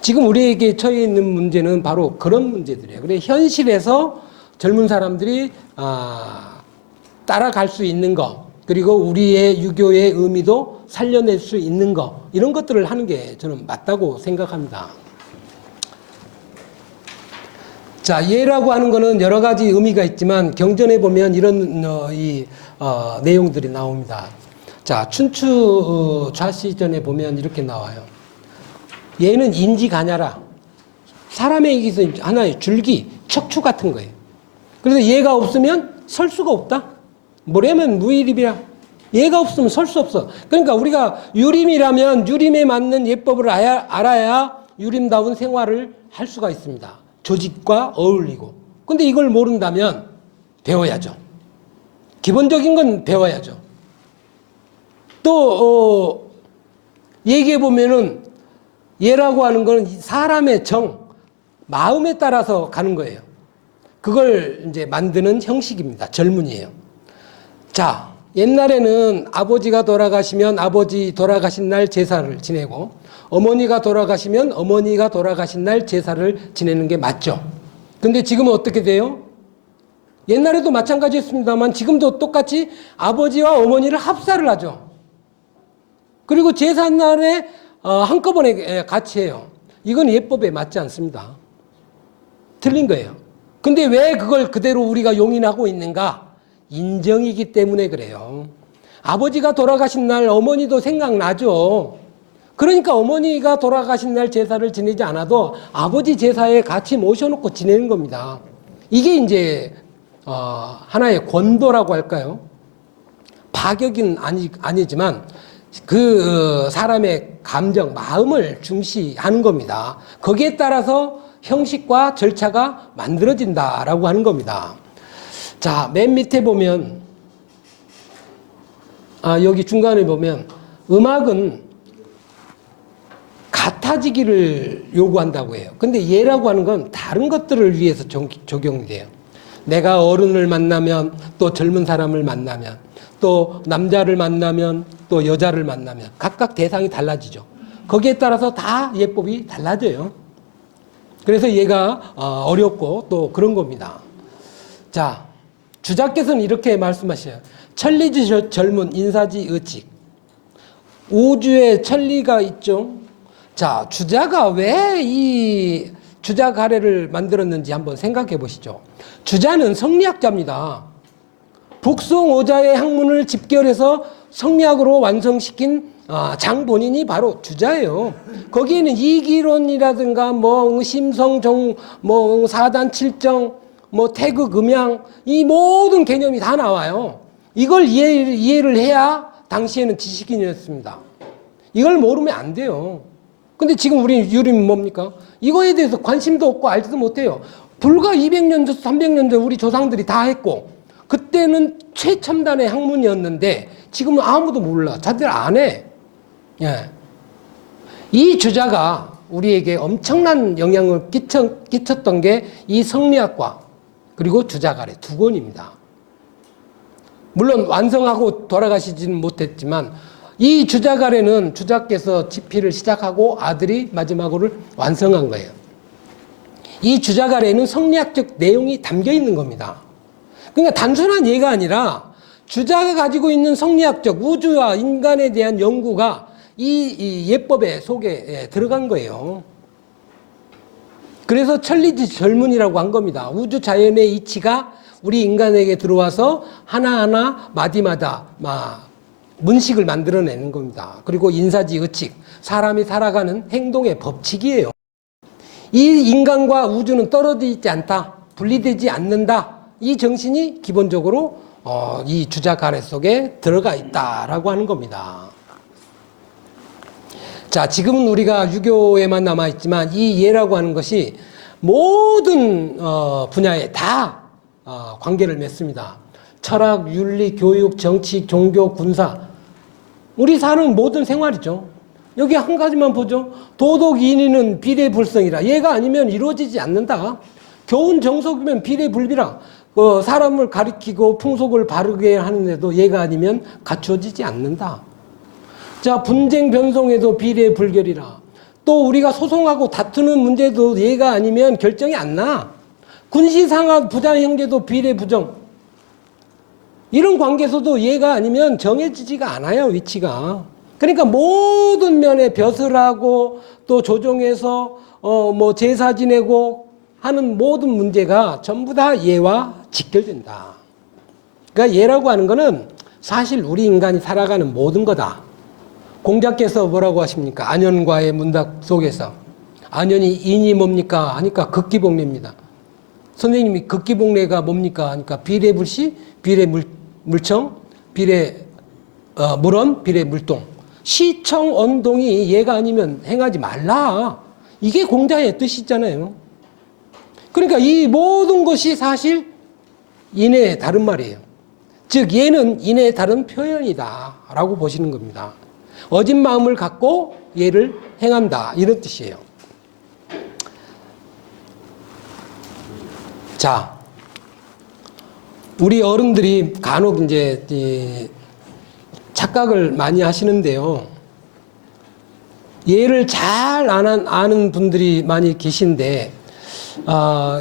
지금 우리에게 처해 있는 문제는 바로 그런 문제들이에요. 그래 현실에서 젊은 사람들이 따라갈 수 있는 거, 그리고 우리의 유교의 의미도 살려낼 수 있는 거, 이런 것들을 하는 게 저는 맞다고 생각합니다. 자, 예라고 하는 거는 여러 가지 의미가 있지만 경전에 보면 이런 내용들이 나옵니다. 자, 춘추 좌시전에 보면 이렇게 나와요. 예는 인지가냐라. 사람에게서 하나의 줄기, 척추 같은 거예요. 그래서 얘가 없으면 설 수가 없다. 뭐라면 무일입이라. 얘가 없으면 설 수 없어. 그러니까 우리가 유림이라면 유림에 맞는 예법을 알아야 유림다운 생활을 할 수가 있습니다. 조직과 어울리고. 근데 이걸 모른다면 배워야죠. 기본적인 건 배워야죠. 또 얘기해 보면은 예라고 하는 건 사람의 정, 마음에 따라서 가는 거예요. 그걸 이제 만드는 형식입니다. 절문이에요. 자, 옛날에는 아버지가 돌아가시면 아버지 돌아가신 날 제사를 지내고 어머니가 돌아가시면 어머니가 돌아가신 날 제사를 지내는 게 맞죠. 근데 지금은 어떻게 돼요? 옛날에도 마찬가지였습니다만 지금도 똑같이 아버지와 어머니를 합사를 하죠. 그리고 제삿날에 한꺼번에 같이 해요. 이건 예법에 맞지 않습니다. 틀린 거예요. 근데 왜 그걸 그대로 우리가 용인하고 있는가? 인정이기 때문에 그래요. 아버지가 돌아가신 날 어머니도 생각나죠. 그러니까 어머니가 돌아가신 날 제사를 지내지 않아도 아버지 제사에 같이 모셔놓고 지내는 겁니다. 이게 이제 하나의 권도라고 할까요? 파격은 아니지만 그 사람의 감정, 마음을 중시하는 겁니다. 거기에 따라서 형식과 절차가 만들어진다라고 하는 겁니다. 자, 맨 밑에 보면 여기 중간에 보면 음악은 같아지기를 요구한다고 해요. 근데 예라고 하는 건 다른 것들을 위해서 적용이 돼요. 내가 어른을 만나면 또 젊은 사람을 만나면 또 남자를 만나면 또 여자를 만나면 각각 대상이 달라지죠. 거기에 따라서 다 예법이 달라져요. 그래서 얘가 어렵고 또 그런 겁니다. 자, 주자께서는 이렇게 말씀하셔요. 천리지 젊은 인사지 의칙. 우주에 천리가 있죠. 자, 주자가 왜 이 주자 가래를 만들었는지 한번 생각해 보시죠. 주자는 성리학자입니다. 북송오자의 학문을 집결해서 성리학으로 완성시킨 장본인이 바로 주자예요. 거기에는 이기론이라든가 뭐 심성종, 뭐 사단 칠정, 뭐 태극 음양 이 모든 개념이 다 나와요. 이걸 이해를 해야 당시에는 지식인이었습니다. 이걸 모르면 안 돼요. 근데 지금 우리 유림은 뭡니까? 이거에 대해서 관심도 없고 알지도 못해요. 불과 200년 전, 300년 전 우리 조상들이 다 했고 그때는 최첨단의 학문이었는데 지금은 아무도 몰라. 자들 안 해. 예. 이 주자가 우리에게 엄청난 영향을 끼쳤던 게 이 성리학과 그리고 주자가래 두 권입니다. 물론 완성하고 돌아가시지는 못했지만 이 주자가래는 주자께서 집필을 시작하고 아들이 마지막으로 완성한 거예요. 이 주자가래는 성리학적 내용이 담겨 있는 겁니다. 그러니까 단순한 예가 아니라 주자가 가지고 있는 성리학적 우주와 인간에 대한 연구가 이 예법의 속에 들어간 거예요. 그래서 천리지 절문이라고 한 겁니다. 우주 자연의 이치가 우리 인간에게 들어와서 하나하나 마디마다 문식을 만들어내는 겁니다. 그리고 인사지 의칙, 사람이 살아가는 행동의 법칙이에요. 이 인간과 우주는 떨어지지 않다, 분리되지 않는다. 이 정신이 기본적으로 이 주자가래 속에 들어가 있다라고 하는 겁니다. 자, 지금은 우리가 유교에만 남아있지만 이 예라고 하는 것이 모든 분야에 다 관계를 맺습니다. 철학, 윤리, 교육, 정치, 종교, 군사 우리 사는 모든 생활이죠. 여기 한 가지만 보죠. 도덕 인의는 비례불성이라. 얘가 아니면 이루어지지 않는다. 교훈 정석이면 비례불비라. 사람을 가리키고 풍속을 바르게 하는데도 얘가 아니면 갖추어지지 않는다. 자, 분쟁 변송에도 비례불결이라. 또 우리가 소송하고 다투는 문제도 얘가 아니면 결정이 안 나. 군시상하 부자 형제도 비례부정. 이런 관계에서도 얘가 아니면 정해지지가 않아요, 위치가. 그러니까 모든 면에 벼슬 하고 또 조정해서 뭐 제사 지내고 하는 모든 문제가 전부 다 얘와 직결된다. 그러니까 얘라고 하는 거는 사실 우리 인간이 살아가는 모든 거다. 공자께서 뭐라고 하십니까? 안현과의 문답 속에서 안현이 인이 뭡니까? 하니까 극기복례입니다. 선생님이 극기복례가 뭡니까? 하니까 비례불시, 비례물청, 비례물원, 비례물동. 시청, 언동이 얘가 아니면 행하지 말라. 이게 공자의 뜻이잖아요. 그러니까 이 모든 것이 사실 인의 다른 말이에요. 즉 얘는 인의 다른 표현이다 라고 보시는 겁니다. 어진 마음을 갖고 얘를 행한다 이런 뜻이에요. 자, 우리 어른들이 간혹 이제 착각을 많이 하시는데요. 얘를 잘 아는 분들이 많이 계신데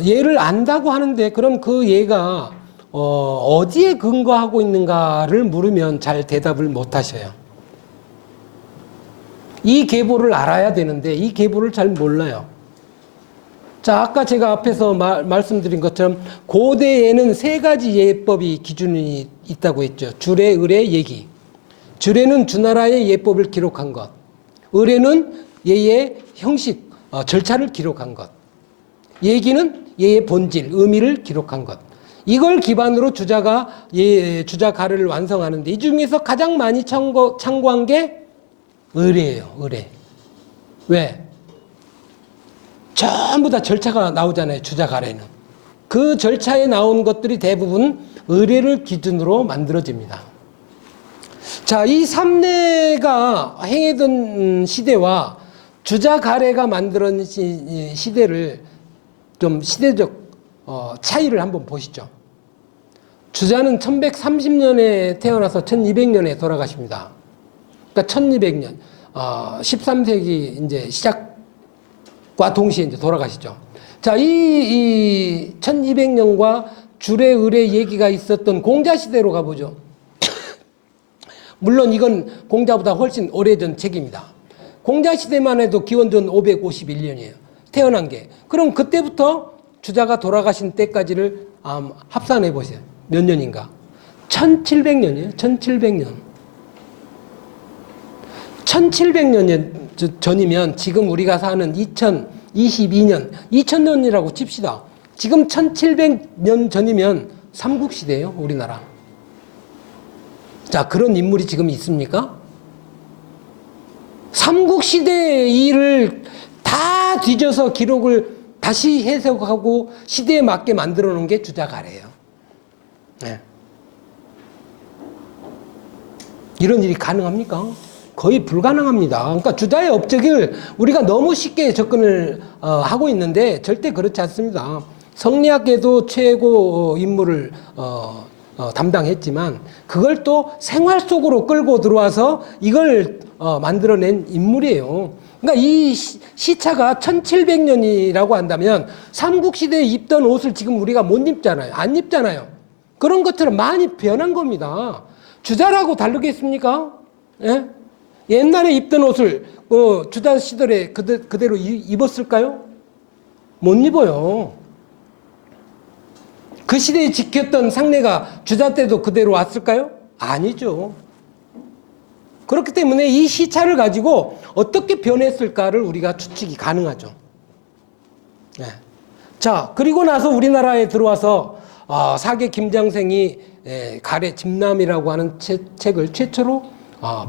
얘를 안다고 하는데 그럼 그 얘가 어디에 근거하고 있는가를 물으면 잘 대답을 못 하셔요. 이 계보를 알아야 되는데 이 계보를 잘 몰라요. 자, 아까 제가 앞에서 말씀드린 것처럼 고대에는 세 가지 예법이 기준이 있다고 했죠. 주례, 의례, 예기. 주례는 주나라의 예법을 기록한 것. 의례는 예의 형식, 절차를 기록한 것. 예기는 예의 본질, 의미를 기록한 것. 이걸 기반으로 주자가 주자가를 완성하는데 이 중에서 가장 많이 참고한 게 의례예요. 의례. 왜? 전부 다 절차가 나오잖아요. 주자가래는. 그 절차에 나온 것들이 대부분 의례를 기준으로 만들어집니다. 자, 이 삼례가 행해던 시대와 주자가래가 만들어진 시대를 좀 시대적 차이를 한번 보시죠. 주자는 1130년에 태어나서 1200년에 돌아가십니다. 그러니까 1200년, 13세기 이제 시작과 동시에 이제 돌아가시죠. 자, 이 1200년과 주례, 의례 얘기가 있었던 공자시대로 가보죠. 물론 이건 공자보다 훨씬 오래전 책입니다. 공자시대만 해도 기원전 551년이에요. 태어난 게. 그럼 그때부터 주자가 돌아가신 때까지를 합산해 보세요. 몇 년인가. 1700년이에요. 1700년. 1700년 전이면 지금 우리가 사는 2022년, 2000년이라고 칩시다. 지금 1700년 전이면 삼국시대예요, 우리나라. 자, 그런 인물이 지금 있습니까? 삼국시대의 일을 다 뒤져서 기록을 다시 해석하고 시대에 맞게 만들어 놓은 게 주자가래예요. 네. 이런 일이 가능합니까? 거의 불가능합니다. 그러니까 주자의 업적을 우리가 너무 쉽게 접근을 하고 있는데 절대 그렇지 않습니다. 성리학계도 최고 인물을 담당했지만 그걸 또 생활 속으로 끌고 들어와서 이걸 만들어낸 인물이에요. 그러니까 이 시차가 1700년이라고 한다면 삼국시대에 입던 옷을 지금 우리가 못 입잖아요. 안 입잖아요. 그런 것처럼 많이 변한 겁니다. 주자라고 다르겠습니까? 예? 옛날에 입던 옷을 주자 시절에 그대로 입었을까요? 못 입어요. 그 시대에 지켰던 상례가 주자 때도 그대로 왔을까요? 아니죠. 그렇기 때문에 이 시차를 가지고 어떻게 변했을까를 우리가 추측이 가능하죠. 네. 자, 그리고 나서 우리나라에 들어와서 사계 김장생이 가래 집남이라고 하는 책을 최초로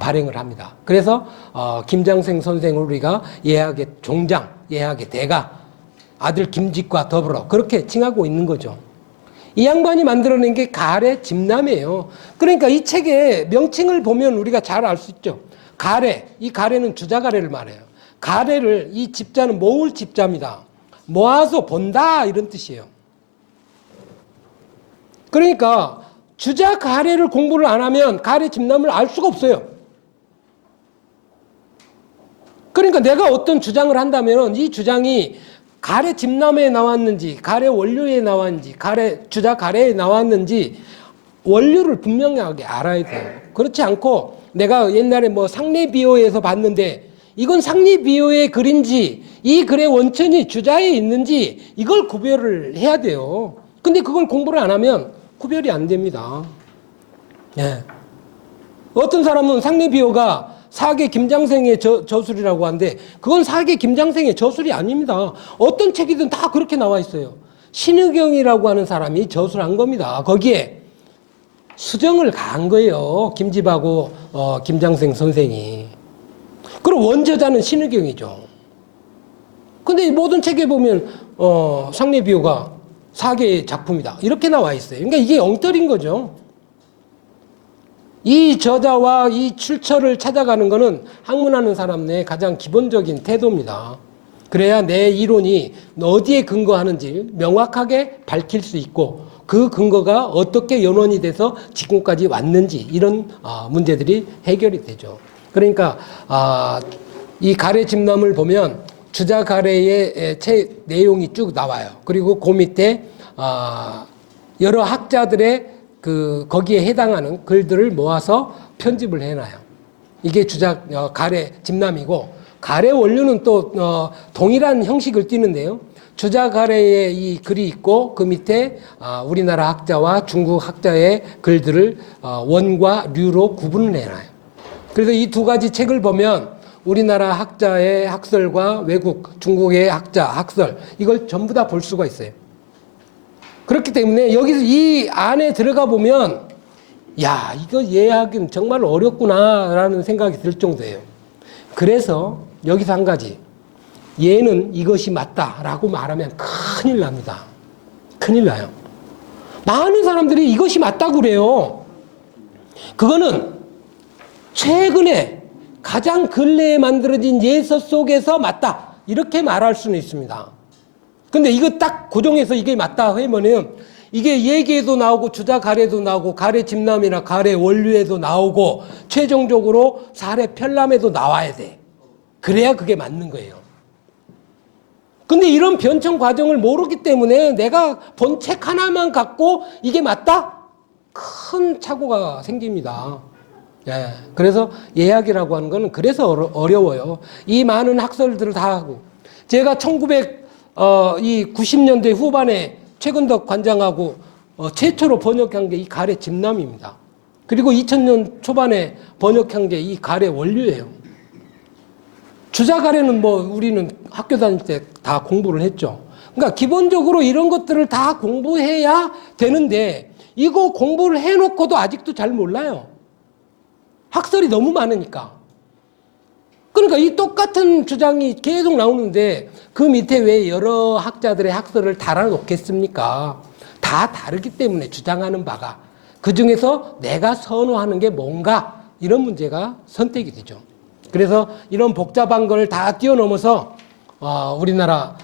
발행을 합니다. 그래서 김장생 선생을 우리가 예학의 종장, 예학의 대가, 아들 김직과 더불어 그렇게 칭하고 있는 거죠. 이 양반이 만들어낸 게 가래 집남이에요. 그러니까 이 책의 명칭을 보면 우리가 잘 알 수 있죠. 가래, 이 가래는 주자가래를 말해요. 가래를, 이 집자는 모을 집자입니다. 모아서 본다 이런 뜻이에요. 그러니까 주자 가래를 공부를 안 하면 가래 집남을 알 수가 없어요. 그러니까 내가 어떤 주장을 한다면 이 주장이 가래 집남에 나왔는지, 가래 원료에 나왔는지, 주자 가래에 나왔는지 원료를 분명하게 알아야 돼요. 그렇지 않고 내가 옛날에 뭐 상례비호에서 봤는데 이건 상례비호의 글인지 이 글의 원천이 주자에 있는지 이걸 구별을 해야 돼요. 근데 그걸 공부를 안 하면 구별이 안 됩니다. 예. 어떤 사람은 상례비호가 사계 김장생의 저술이라고 하는데 그건 사계 김장생의 저술이 아닙니다. 어떤 책이든 다 그렇게 나와 있어요. 신의경이라고 하는 사람이 저술한 겁니다. 거기에 수정을 가한 거예요. 김집하고 김장생 선생이. 그럼 원저자는 신의경이죠. 근데 모든 책에 보면 상례비호가 사계의 작품이다. 이렇게 나와 있어요. 그러니까 이게 엉터리인 거죠. 이 저자와 이 출처를 찾아가는 것은 학문하는 사람의 가장 기본적인 태도입니다. 그래야 내 이론이 어디에 근거하는지 명확하게 밝힐 수 있고 그 근거가 어떻게 연원이 돼서 지금까지 왔는지 이런 문제들이 해결이 되죠. 그러니까 이 가래 집남을 보면 주자 가래의 책 내용이 쭉 나와요. 그리고 그 밑에 여러 학자들의 거기에 해당하는 글들을 모아서 편집을 해놔요. 이게 주자 가래 집남이고 가래 원료는 또 동일한 형식을 띠는데요. 주자 가래의 이 글이 있고 그 밑에 우리나라 학자와 중국 학자의 글들을 원과 류로 구분을 해놔요. 그래서 이 두 가지 책을 보면 우리나라 학자의 학설과 외국 중국의 학자 학설 이걸 전부 다 볼 수가 있어요. 그렇기 때문에 여기서 이 안에 들어가 보면 야 이거 이해하기는 정말 어렵구나라는 생각이 들 정도예요. 그래서 여기서 한 가지 얘는 이것이 맞다라고 말하면 큰일 납니다. 큰일 나요. 많은 사람들이 이것이 맞다고 그래요. 그거는 최근에 가장 근래에 만들어진 예서 속에서 맞다 이렇게 말할 수는 있습니다. 근데 이거 딱 고정해서 이게 맞다 하면은 이게 예계에도 나오고 주자 가래도 나오고 가래 집남이나 가래 원류에도 나오고 최종적으로 사례 편람에도 나와야 돼. 그래야 그게 맞는 거예요. 근데 이런 변청 과정을 모르기 때문에 내가 본 책 하나만 갖고 이게 맞다? 큰 착오가 생깁니다. 예. 그래서 예학이라고 하는 거는 그래서 어려워요. 이 많은 학설들을 다 하고 제가 90년대 후반에 최근덕 관장하고 최초로 번역한 게 이 가래 집남입니다. 그리고 2000년 초반에 번역한 게 이 가래 원류예요. 주자 가래는 뭐 우리는 학교 다닐 때 다 공부를 했죠. 그러니까 기본적으로 이런 것들을 다 공부해야 되는데 이거 공부를 해놓고도 아직도 잘 몰라요. 학설이 너무 많으니까. 그러니까 이 똑같은 주장이 계속 나오는데 그 밑에 왜 여러 학자들의 학설을 달아놓겠습니까? 다 다르기 때문에 주장하는 바가. 그 중에서 내가 선호하는 게 뭔가 이런 문제가 선택이 되죠. 그래서 이런 복잡한 걸 다 뛰어넘어서 우리나라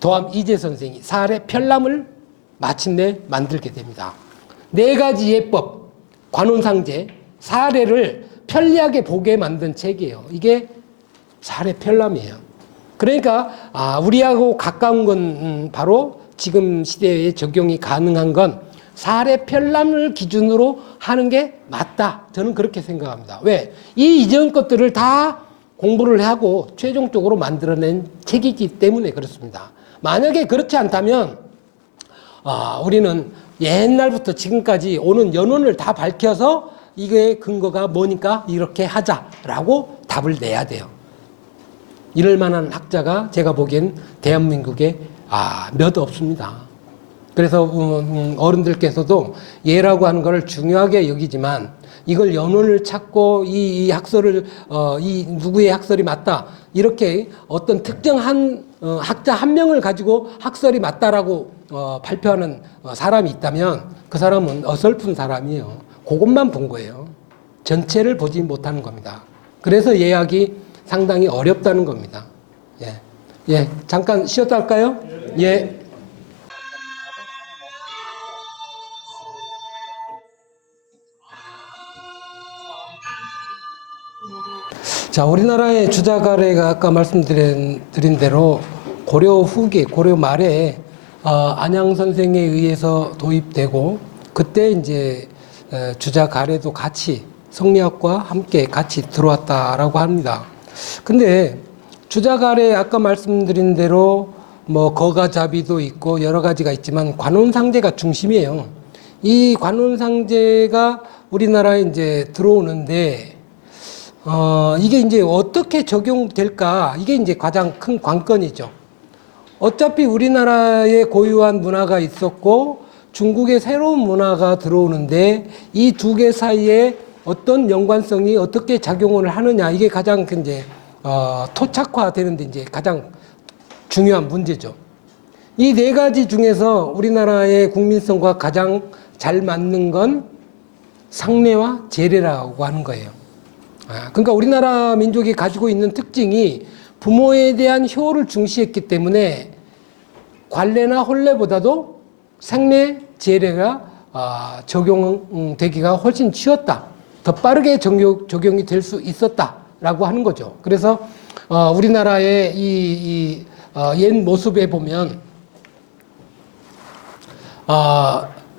도암 이재 선생이 사례 편람을 마침내 만들게 됩니다. 4가지 예법, 관혼상제, 사례를 편리하게 보게 만든 책이에요. 이게 사례 편람이에요. 그러니까 우리하고 가까운 건 바로 지금 시대에 적용이 가능한 건 사례 편람을 기준으로 하는 게 맞다. 저는 그렇게 생각합니다. 왜? 이 이전 것들을 다 공부를 하고 최종적으로 만들어낸 책이기 때문에 그렇습니다. 만약에 그렇지 않다면 우리는 옛날부터 지금까지 오는 연원을 다 밝혀서 이게 근거가 뭐니까 이렇게 하자라고 답을 내야 돼요. 이럴 만한 학자가 제가 보기엔 대한민국에 몇 없습니다. 그래서 어른들께서도 예라고 하는 것을 중요하게 여기지만 이걸 연원을 찾고 이 학설을 이 누구의 학설이 맞다 이렇게 어떤 특정한 학자 한 명을 가지고 학설이 맞다라고 발표하는 사람이 있다면 그 사람은 어설픈 사람이에요. 그것만 본 거예요. 전체를 보지 못하는 겁니다. 그래서 예학이 상당히 어렵다는 겁니다. 예, 잠깐 쉬었다 할까요? 예. 자, 우리나라의 주자가래가 아까 말씀드린 대로 고려 후기, 고려 말에 안양 선생에 의해서 도입되고 그때 이제 주자가래도 같이 성리학과 함께 같이 들어왔다라고 합니다. 근데 주자가래 아까 말씀드린 대로 뭐 거가자비도 있고 여러 가지가 있지만 관혼상제가 중심이에요. 이 관혼상제가 우리나라에 이제 들어오는데 이게 이제 어떻게 적용될까? 이게 이제 가장 큰 관건이죠. 어차피 우리나라에 고유한 문화가 있었고 중국의 새로운 문화가 들어오는데 이 두 개 사이에 어떤 연관성이 어떻게 작용을 하느냐 이게 가장 이제 토착화되는데 이제 가장 중요한 문제죠. 이 4가지 중에서 우리나라의 국민성과 가장 잘 맞는 건 상례와 제례라고 하는 거예요. 그러니까 우리나라 민족이 가지고 있는 특징이 부모에 대한 효를 중시했기 때문에 관례나 혼례보다도 상례, 제례가 적용되기가 훨씬 쉬웠다. 더 빠르게 적용이 될 수 있었다라고 하는 거죠. 그래서 우리나라의 옛 모습에 보면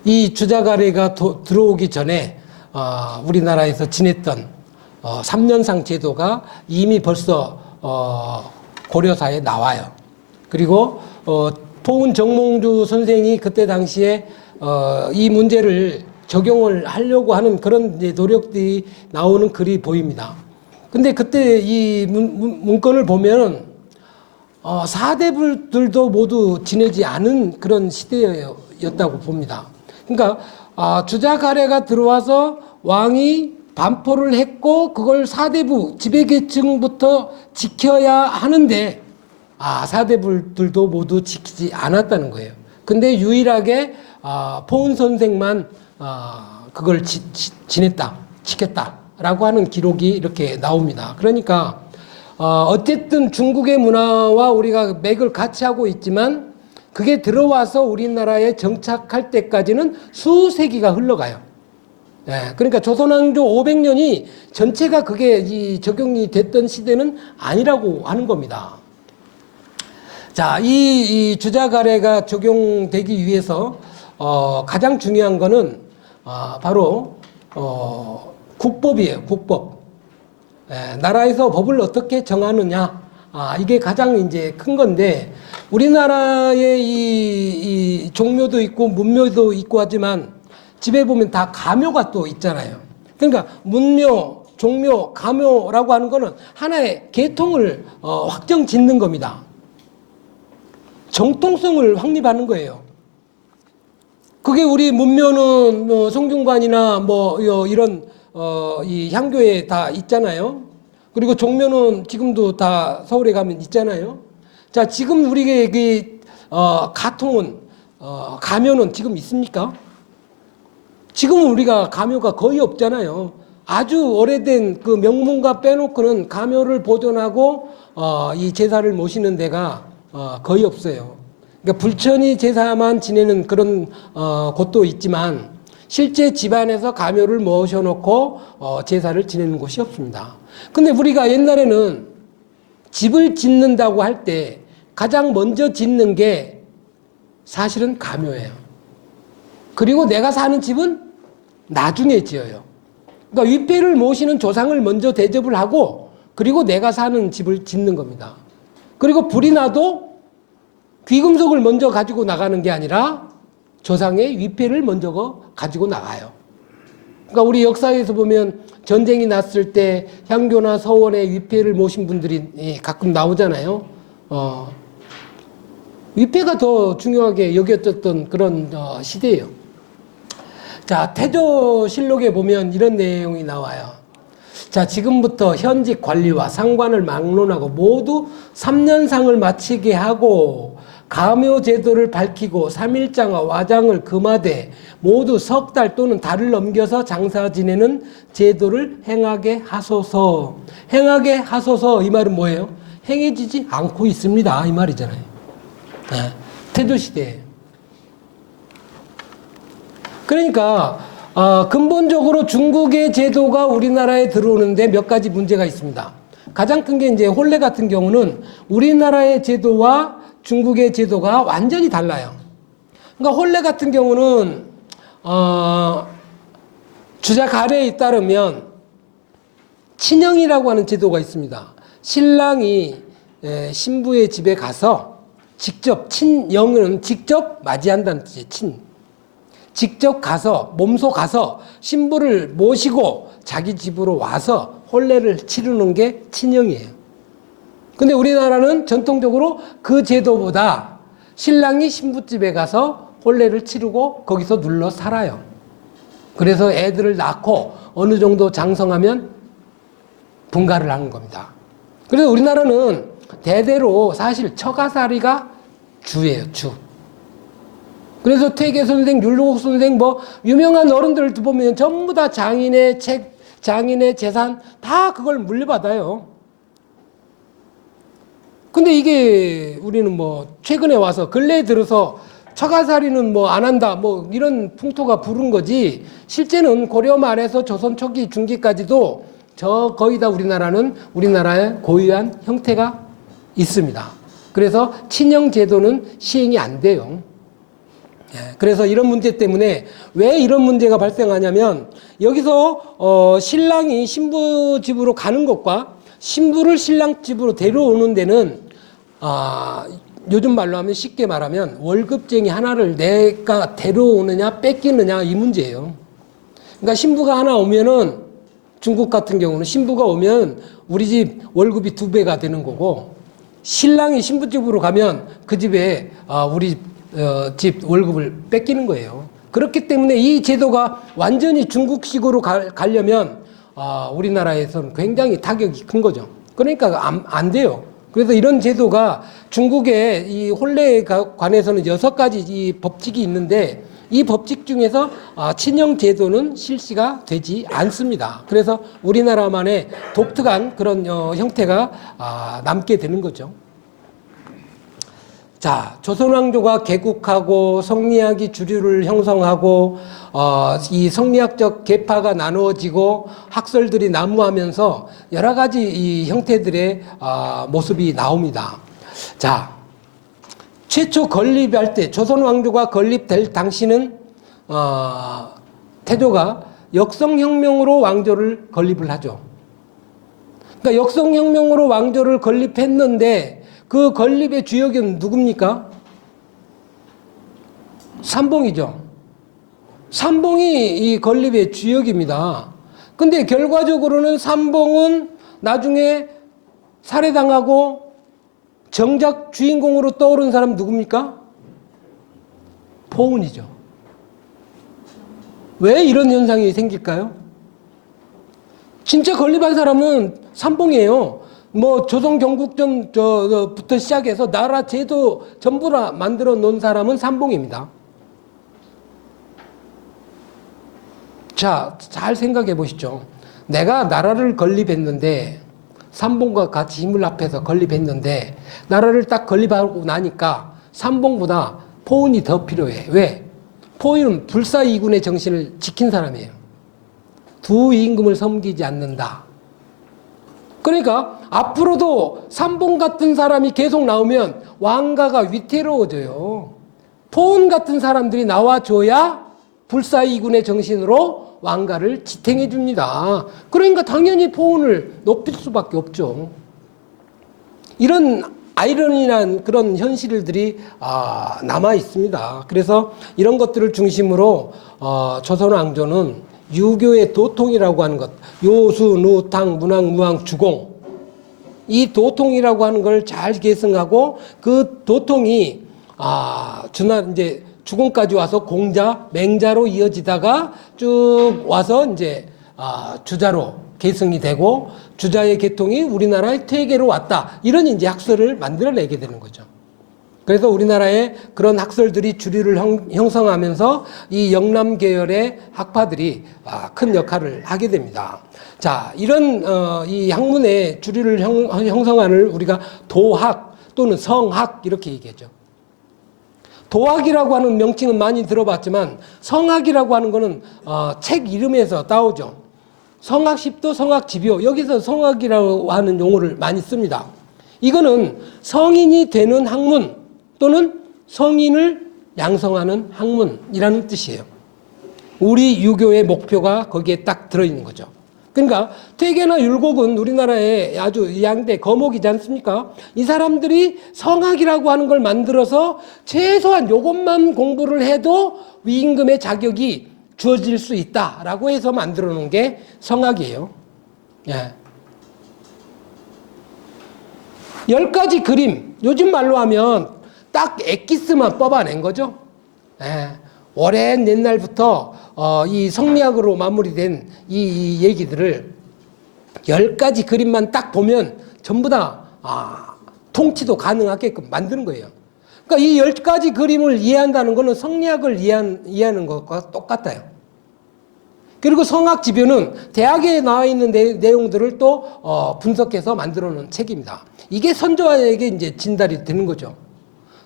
이 주자가래가 들어오기 전에 우리나라에서 지냈던 3년상 제도가 이미 벌써 고려사에 나와요. 그리고 포은 정몽주 선생이 그때 당시에 이 문제를 적용을 하려고 하는 그런 노력들이 나오는 글이 보입니다. 근데 그때 이 문건을 보면 사대부들도 모두 지내지 않은 그런 시대였다고 봅니다. 그러니까 주자가래가 들어와서 왕이 반포를 했고 그걸 사대부 지배계층부터 지켜야 하는데 사대부들도 모두 지키지 않았다는 거예요. 근데 유일하게 포은 선생만 그걸 지켰다라고 하는 기록이 이렇게 나옵니다. 그러니까 어쨌든 중국의 문화와 우리가 맥을 같이 하고 있지만 그게 들어와서 우리나라에 정착할 때까지는 수세기가 흘러가요. 그러니까 조선왕조 500년이 전체가 그게 적용이 됐던 시대는 아니라고 하는 겁니다. 자, 이 주자가래가 적용되기 위해서 가장 중요한 거는 바로 국법이에요. 국법. 나라에서 법을 어떻게 정하느냐. 이게 가장 이제 큰 건데 우리나라의 종묘도 있고 문묘도 있고 하지만 집에 보면 다 가묘가 또 있잖아요. 그러니까 문묘, 종묘, 가묘라고 하는 거는 하나의 계통을 확정 짓는 겁니다. 정통성을 확립하는 거예요. 그게 우리 문묘는 뭐 성균관이나 뭐 이런 이 향교에 다 있잖아요. 그리고 종묘는 지금도 다 서울에 가면 있잖아요. 자, 지금 우리에게 가통은 가묘는 지금 있습니까? 지금은 우리가 가묘가 거의 없잖아요. 아주 오래된 그 명문가 빼놓고는 가묘를 보존하고 이 제사를 모시는 데가 거의 없어요. 그러니까 불천이 제사만 지내는 그런 곳도 있지만 실제 집안에서 가묘를 모셔놓고 제사를 지내는 곳이 없습니다. 근데 우리가 옛날에는 집을 짓는다고 할 때 가장 먼저 짓는 게 사실은 가묘예요. 그리고 내가 사는 집은 나중에 지어요. 그러니까 위패를 모시는 조상을 먼저 대접을 하고 그리고 내가 사는 집을 짓는 겁니다. 그리고 불이 나도 귀금속을 먼저 가지고 나가는 게 아니라 조상의 위패를 먼저 가지고 나가요. 그러니까 우리 역사에서 보면 전쟁이 났을 때 향교나 서원에 위패를 모신 분들이 가끔 나오잖아요. 위패가 더 중요하게 여겨졌던 그런 시대예요. 자, 태조실록에 보면 이런 내용이 나와요. 자, 지금부터 현직 관리와 상관을 막론하고 모두 3년상을 마치게 하고 가묘 제도를 밝히고 3일장과 와장을 금하되 모두 석 달 또는 달을 넘겨서 장사 지내는 제도를 행하게 하소서. 행하게 하소서 이 말은 뭐예요? 행해지지 않고 있습니다 이 말이잖아요. 네. 태조시대에. 그러니까 근본적으로 중국의 제도가 우리나라에 들어오는데 몇 가지 문제가 있습니다. 가장 큰 게 이제 혼례 같은 경우는 우리나라의 제도와 중국의 제도가 완전히 달라요. 그러니까 혼례 같은 경우는 주자 가례에 따르면 친형이라고 하는 제도가 있습니다. 신랑이 신부의 집에 가서 직접, 친형은 직접 맞이한다는 뜻이에요. 직접 가서 몸소 가서 신부를 모시고 자기 집으로 와서 혼례를 치르는 게 친형이에요. 근데 우리나라는 전통적으로 그 제도보다 신랑이 신부집에 가서 혼례를 치르고 거기서 눌러 살아요. 그래서 애들을 낳고 어느 정도 장성하면 분가를 하는 겁니다. 그래서 우리나라는 대대로 사실 처가살이가 주예요, 주. 그래서 퇴계 선생, 율곡 선생, 뭐 유명한 어른들을 보면 전부 다 장인의 책, 장인의 재산 다 그걸 물려받아요. 근데 이게 우리는 뭐 최근에 와서 근래에 들어서 처가살이는 뭐 안 한다 뭐 이런 풍토가 부른 거지 실제는 고려 말에서 조선 초기 중기까지도 거의 다 우리나라는 우리나라의 고유한 형태가 있습니다. 그래서 친형 제도는 시행이 안 돼요. 그래서 이런 문제 때문에 왜 이런 문제가 발생하냐면 여기서 신랑이 신부 집으로 가는 것과 신부를 신랑 집으로 데려오는 데는 요즘 말로 하면 쉽게 말하면 월급쟁이 하나를 내가 데려오느냐 뺏기느냐 이 문제예요. 그러니까 신부가 하나 오면은 중국 같은 경우는 신부가 오면 우리 집 월급이 2배가 되는 거고 신랑이 신부 집으로 가면 그 집에 우리 집 월급을 뺏기는 거예요. 그렇기 때문에 이 제도가 완전히 중국식으로 가려면 우리나라에서는 굉장히 타격이 큰 거죠. 그러니까 안 돼요. 그래서 이런 제도가 중국의 이 혼례에 관해서는 6가지 이 법칙이 있는데 이 법칙 중에서 친형 제도는 실시가 되지 않습니다. 그래서 우리나라만의 독특한 그런 형태가 남게 되는 거죠. 자, 조선왕조가 개국하고 성리학이 주류를 형성하고 이 성리학적 계파가 나누어지고 학설들이 난무하면서 여러 가지 이 형태들의 모습이 나옵니다. 자, 최초 건립할 때 조선왕조가 건립될 당시는 태조가 역성혁명으로 왕조를 건립을 하죠. 그러니까 역성혁명으로 왕조를 건립했는데 그 건립의 주역은 누굽니까? 삼봉이죠. 삼봉이 이 건립의 주역입니다. 근데 결과적으로는 삼봉은 나중에 살해당하고 정작 주인공으로 떠오른 사람 누굽니까? 포은이죠. 왜 이런 현상이 생길까요? 진짜 건립한 사람은 삼봉이에요. 뭐 조선 경국전부터 시작해서 나라 제도 전부 다 만들어 놓은 사람은 삼봉입니다. 자, 잘 생각해 보시죠. 내가 나라를 건립했는데 삼봉과 같이 힘을 합해서 건립했는데 나라를 딱 건립하고 나니까 삼봉보다 포은이 더 필요해. 왜? 포은은 불사이군의 정신을 지킨 사람이에요. 두 임금을 섬기지 않는다. 그러니까 앞으로도 삼봉 같은 사람이 계속 나오면 왕가가 위태로워져요. 포은 같은 사람들이 나와줘야 불사이군의 정신으로 왕가를 지탱해 줍니다. 그러니까 당연히 포은을 높일 수밖에 없죠. 이런 아이러니한 그런 현실들이 남아 있습니다. 그래서 이런 것들을 중심으로 조선 왕조는 유교의 도통이라고 하는 것, 요수, 누탕, 문왕, 무왕, 주공, 이 도통이라고 하는 걸 잘 계승하고 그 도통이 이제 주공까지 와서 공자, 맹자로 이어지다가 쭉 와서 이제 주자로 계승이 되고 주자의 계통이 우리나라의 퇴계로 왔다. 이런 이제 학설을 만들어내게 되는 거죠. 그래서 우리나라의 그런 학설들이 주류를 형성하면서 이 영남 계열의 학파들이 큰 역할을 하게 됩니다. 자, 이런 이 학문의 주류를 형성하는 우리가 도학 또는 성학 이렇게 얘기하죠. 도학이라고 하는 명칭은 많이 들어봤지만 성학이라고 하는 거는 책 이름에서 따오죠. 성학십도, 성학지표, 여기서 성학이라고 하는 용어를 많이 씁니다. 이거는 성인이 되는 학문 또는 성인을 양성하는 학문이라는 뜻이에요. 우리 유교의 목표가 거기에 딱 들어있는 거죠. 그러니까 퇴계나 율곡은 우리나라의 아주 양대 거목이지 않습니까? 이 사람들이 성학이라고 하는 걸 만들어서 최소한 요것만 공부를 해도 위임금의 자격이 주어질 수 있다라고 해서 만들어 놓은 게 성학이에요. 예. 10가지 그림, 요즘 말로 하면 딱 엑기스만 뽑아낸 거죠. 예. 오랜 옛날부터 이 성리학으로 마무리된 이 얘기들을 10가지 그림만 딱 보면 전부 다 통치도 가능하게끔 만드는 거예요. 그러니까 이 10가지 그림을 이해한다는 것은 성리학을 이해하는 것과 똑같아요. 그리고 성학지표는 대학에 나와 있는 내용들을 또 분석해서 만들어 놓은 책입니다. 이게 선조에게 이제 진달이 되는 거죠.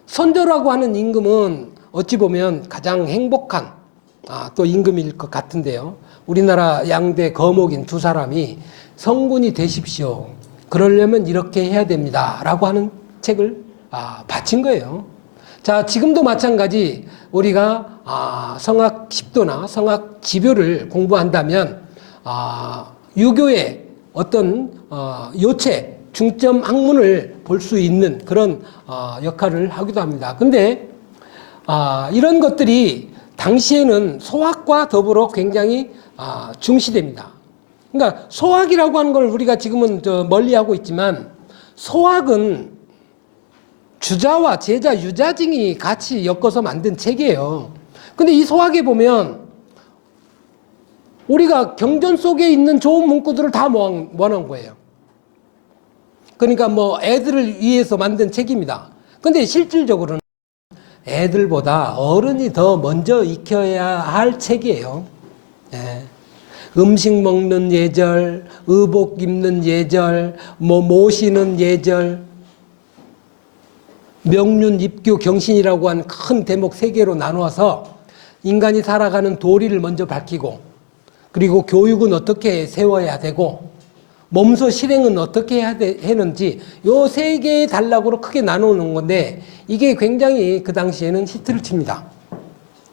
선조라고 하는 임금은 어찌 보면 가장 행복한 또 임금일 것 같은데요. 우리나라 양대 거목인 두 사람이 성군이 되십시오. 그러려면 이렇게 해야 됩니다. 라고 하는 책을 바친 거예요. 자, 지금도 마찬가지 우리가 성학십도나 성학지표를 공부한다면 유교의 어떤 요체, 중점 학문을 볼 수 있는 그런 역할을 하기도 합니다. 근데 이런 것들이 당시에는 소학과 더불어 굉장히 중시됩니다. 그러니까 소학이라고 하는 걸 우리가 지금은 멀리하고 있지만 소학은 주자와 제자, 유자증이 같이 엮어서 만든 책이에요. 근데 이 소학에 보면 우리가 경전 속에 있는 좋은 문구들을 다 모아놓은 거예요. 그러니까 뭐 애들을 위해서 만든 책입니다. 근데 실질적으로는 애들보다 어른이 더 먼저 익혀야 할 책이에요. 예. 음식 먹는 예절, 의복 입는 예절, 모시는 예절, 명륜, 입교, 경신이라고 한 큰 대목 3개로 나누어서 인간이 살아가는 도리를 먼저 밝히고, 그리고 교육은 어떻게 세워야 되고, 몸소 실행은 어떻게 해야 하는지 요 3개의 단락으로 크게 나누는 건데, 이게 굉장히 그 당시에는 히트를 칩니다.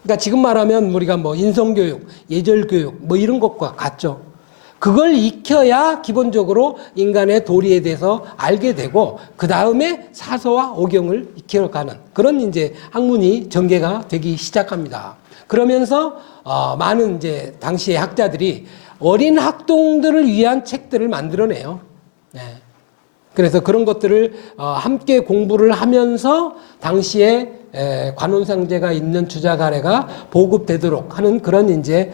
그러니까 지금 말하면 우리가 뭐 인성교육, 예절교육 뭐 이런 것과 같죠. 그걸 익혀야 기본적으로 인간의 도리에 대해서 알게 되고 그 다음에 사서와 오경을 익혀가는 그런 이제 학문이 전개가 되기 시작합니다. 그러면서 많은 이제 당시의 학자들이 어린 학童들을 위한 책들을 만들어내요. 네. 그래서 그런 것들을 함께 공부를 하면서 당시에 관혼상제가 있는 주자가래가 보급되도록 하는 그런 이제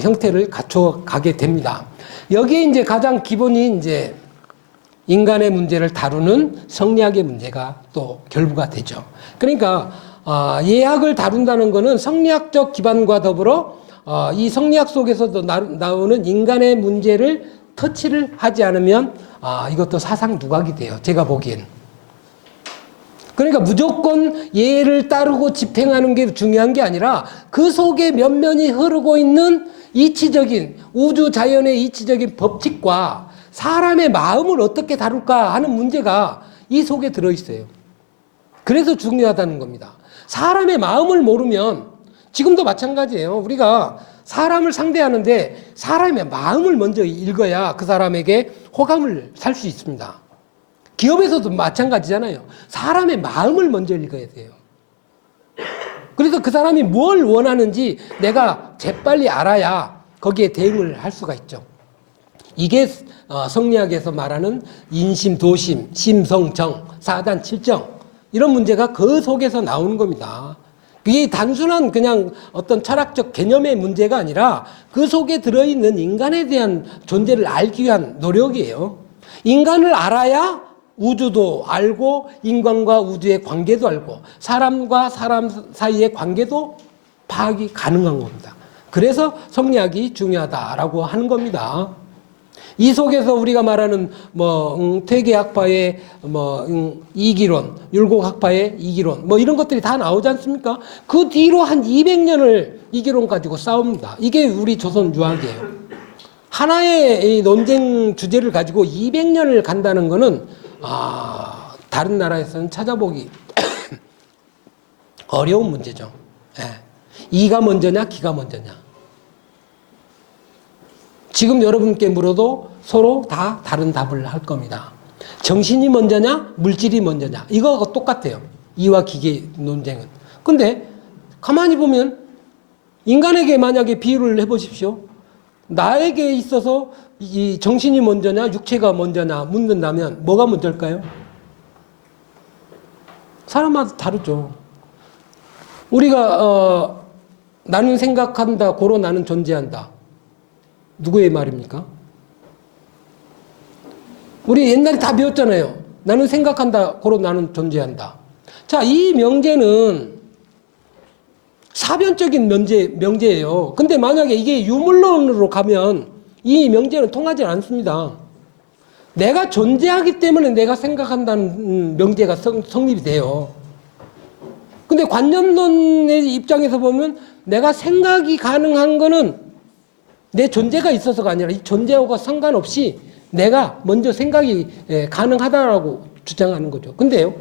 형태를 갖춰가게 됩니다. 여기에 이제 가장 기본이 이제 인간의 문제를 다루는 성리학의 문제가 또 결부가 되죠. 그러니까 예학을 다룬다는 것은 성리학적 기반과 더불어 이 성리학 속에서도 나오는 인간의 문제를 터치를 하지 않으면 이것도 사상 누각이 돼요. 제가 보기엔. 그러니까 무조건 예를 따르고 집행하는 게 중요한 게 아니라 그 속에 면면이 흐르고 있는 이치적인 우주 자연의 이치적인 법칙과 사람의 마음을 어떻게 다룰까 하는 문제가 이 속에 들어있어요. 그래서 중요하다는 겁니다. 사람의 마음을 모르면 지금도 마찬가지예요. 우리가 사람을 상대하는데 사람의 마음을 먼저 읽어야 그 사람에게 호감을 살 수 있습니다. 기업에서도 마찬가지잖아요. 사람의 마음을 먼저 읽어야 돼요. 그래서 그 사람이 뭘 원하는지 내가 재빨리 알아야 거기에 대응을 할 수가 있죠. 이게 성리학에서 말하는 인심, 도심, 심성, 정, 사단, 칠정 이런 문제가 그 속에서 나오는 겁니다. 그게 단순한 그냥 어떤 철학적 개념의 문제가 아니라 그 속에 들어있는 인간에 대한 존재를 알기 위한 노력이에요. 인간을 알아야 우주도 알고 인간과 우주의 관계도 알고 사람과 사람 사이의 관계도 파악이 가능한 겁니다. 그래서 성리학이 중요하다라고 하는 겁니다. 이 속에서 우리가 말하는 퇴계학파의 이기론, 율곡학파의 이기론 이런 것들이 다 나오지 않습니까? 그 뒤로 한 200년을 이기론 가지고 싸웁니다. 이게 우리 조선 유학이에요. 하나의 논쟁 주제를 가지고 200년을 간다는 거는 다른 나라에서는 찾아보기 어려운 문제죠. 예. 이가 먼저냐, 기가 먼저냐. 지금 여러분께 물어도 서로 다 다른 답을 할 겁니다. 정신이 먼저냐, 물질이 먼저냐. 이거 똑같아요. 이와 기의 논쟁은. 근데 가만히 보면 인간에게 만약에 비유를 해보십시오. 나에게 있어서 이 정신이 먼저냐, 육체가 먼저냐 묻는다면 뭐가 먼저일까요? 사람마다 다르죠. 우리가 나는 생각한다, 고로 나는 존재한다. 누구의 말입니까? 우리 옛날에 다 배웠잖아요. 나는 생각한다, 고로 나는 존재한다. 자, 이 명제는 사변적인 명제예요. 근데 만약에 이게 유물론으로 가면 이 명제는 통하지 않습니다. 내가 존재하기 때문에 내가 생각한다는 명제가 성립이 돼요. 근데 관념론의 입장에서 보면 내가 생각이 가능한 거는 내 존재가 있어서가 아니라 이 존재하고 상관없이 내가 먼저 생각이 가능하다라고 주장하는 거죠. 근데요,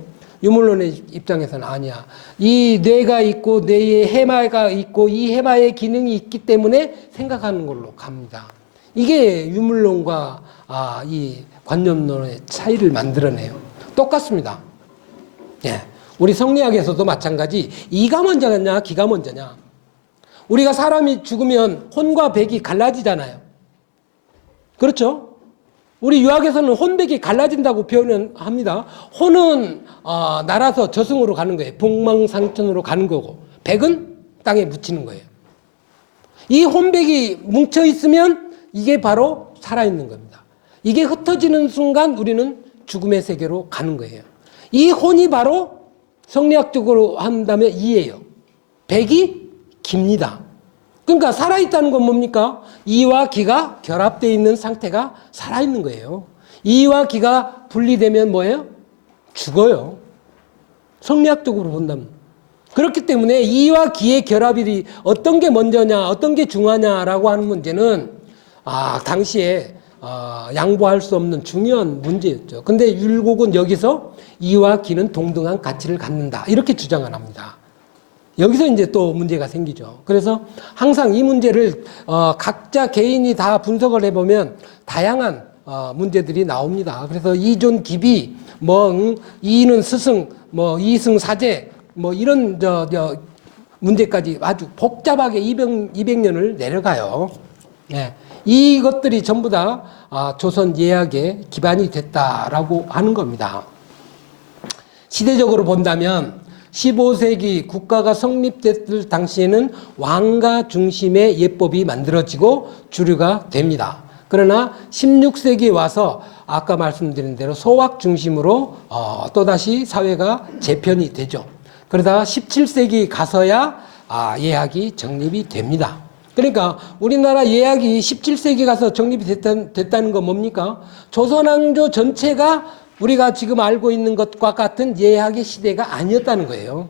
유물론의 입장에서는 아니야. 이 뇌가 있고 뇌에 해마가 있고 이 해마의 기능이 있기 때문에 생각하는 걸로 갑니다. 이게 유물론과 이 관념론의 차이를 만들어내요. 똑같습니다. 예. 우리 성리학에서도 마찬가지. 이가 먼저냐, 기가 먼저냐. 우리가 사람이 죽으면 혼과 백이 갈라지잖아요. 그렇죠? 우리 유학에서는 혼백이 갈라진다고 표현을 합니다. 혼은 날아서 저승으로 가는 거예요. 복망상천으로 가는 거고, 백은 땅에 묻히는 거예요. 이 혼백이 뭉쳐 있으면 이게 바로 살아있는 겁니다. 이게 흩어지는 순간 우리는 죽음의 세계로 가는 거예요. 이 혼이 바로 성리학적으로 한다면 이예요. 백이 깁니다. 그러니까 살아있다는 건 뭡니까? 이와 기가 결합되어 있는 상태가 살아있는 거예요. 이와 기가 분리되면 뭐예요? 죽어요. 성리학적으로 본다면. 그렇기 때문에 이와 기의 결합이 어떤 게 먼저냐, 어떤 게 중요하냐라고 하는 문제는 당시에 양보할 수 없는 중요한 문제였죠. 근데 율곡은 여기서 이와 기는 동등한 가치를 갖는다. 이렇게 주장을 합니다. 여기서 이제 또 문제가 생기죠. 그래서 항상 이 문제를 각자 개인이 다 분석을 해보면 다양한 문제들이 나옵니다. 그래서 이존 기비, 이인은 스승, 이승 사제, 이런 문제까지 아주 복잡하게 200년을 내려가요. 예. 이것들이 전부 다 조선 예학의 기반이 됐다라고 하는 겁니다. 시대적으로 본다면 15세기 국가가 성립됐을 당시에는 왕가 중심의 예법이 만들어지고 주류가 됩니다. 그러나 16세기에 와서 아까 말씀드린 대로 소학 중심으로 또다시 사회가 재편이 되죠. 그러다가 17세기 가서야 예학이 정립이 됩니다. 그러니까 우리나라 예학이 17세기 가서 정립이 됐다는 건 뭡니까? 조선왕조 전체가 우리가 지금 알고 있는 것과 같은 예학의 시대가 아니었다는 거예요.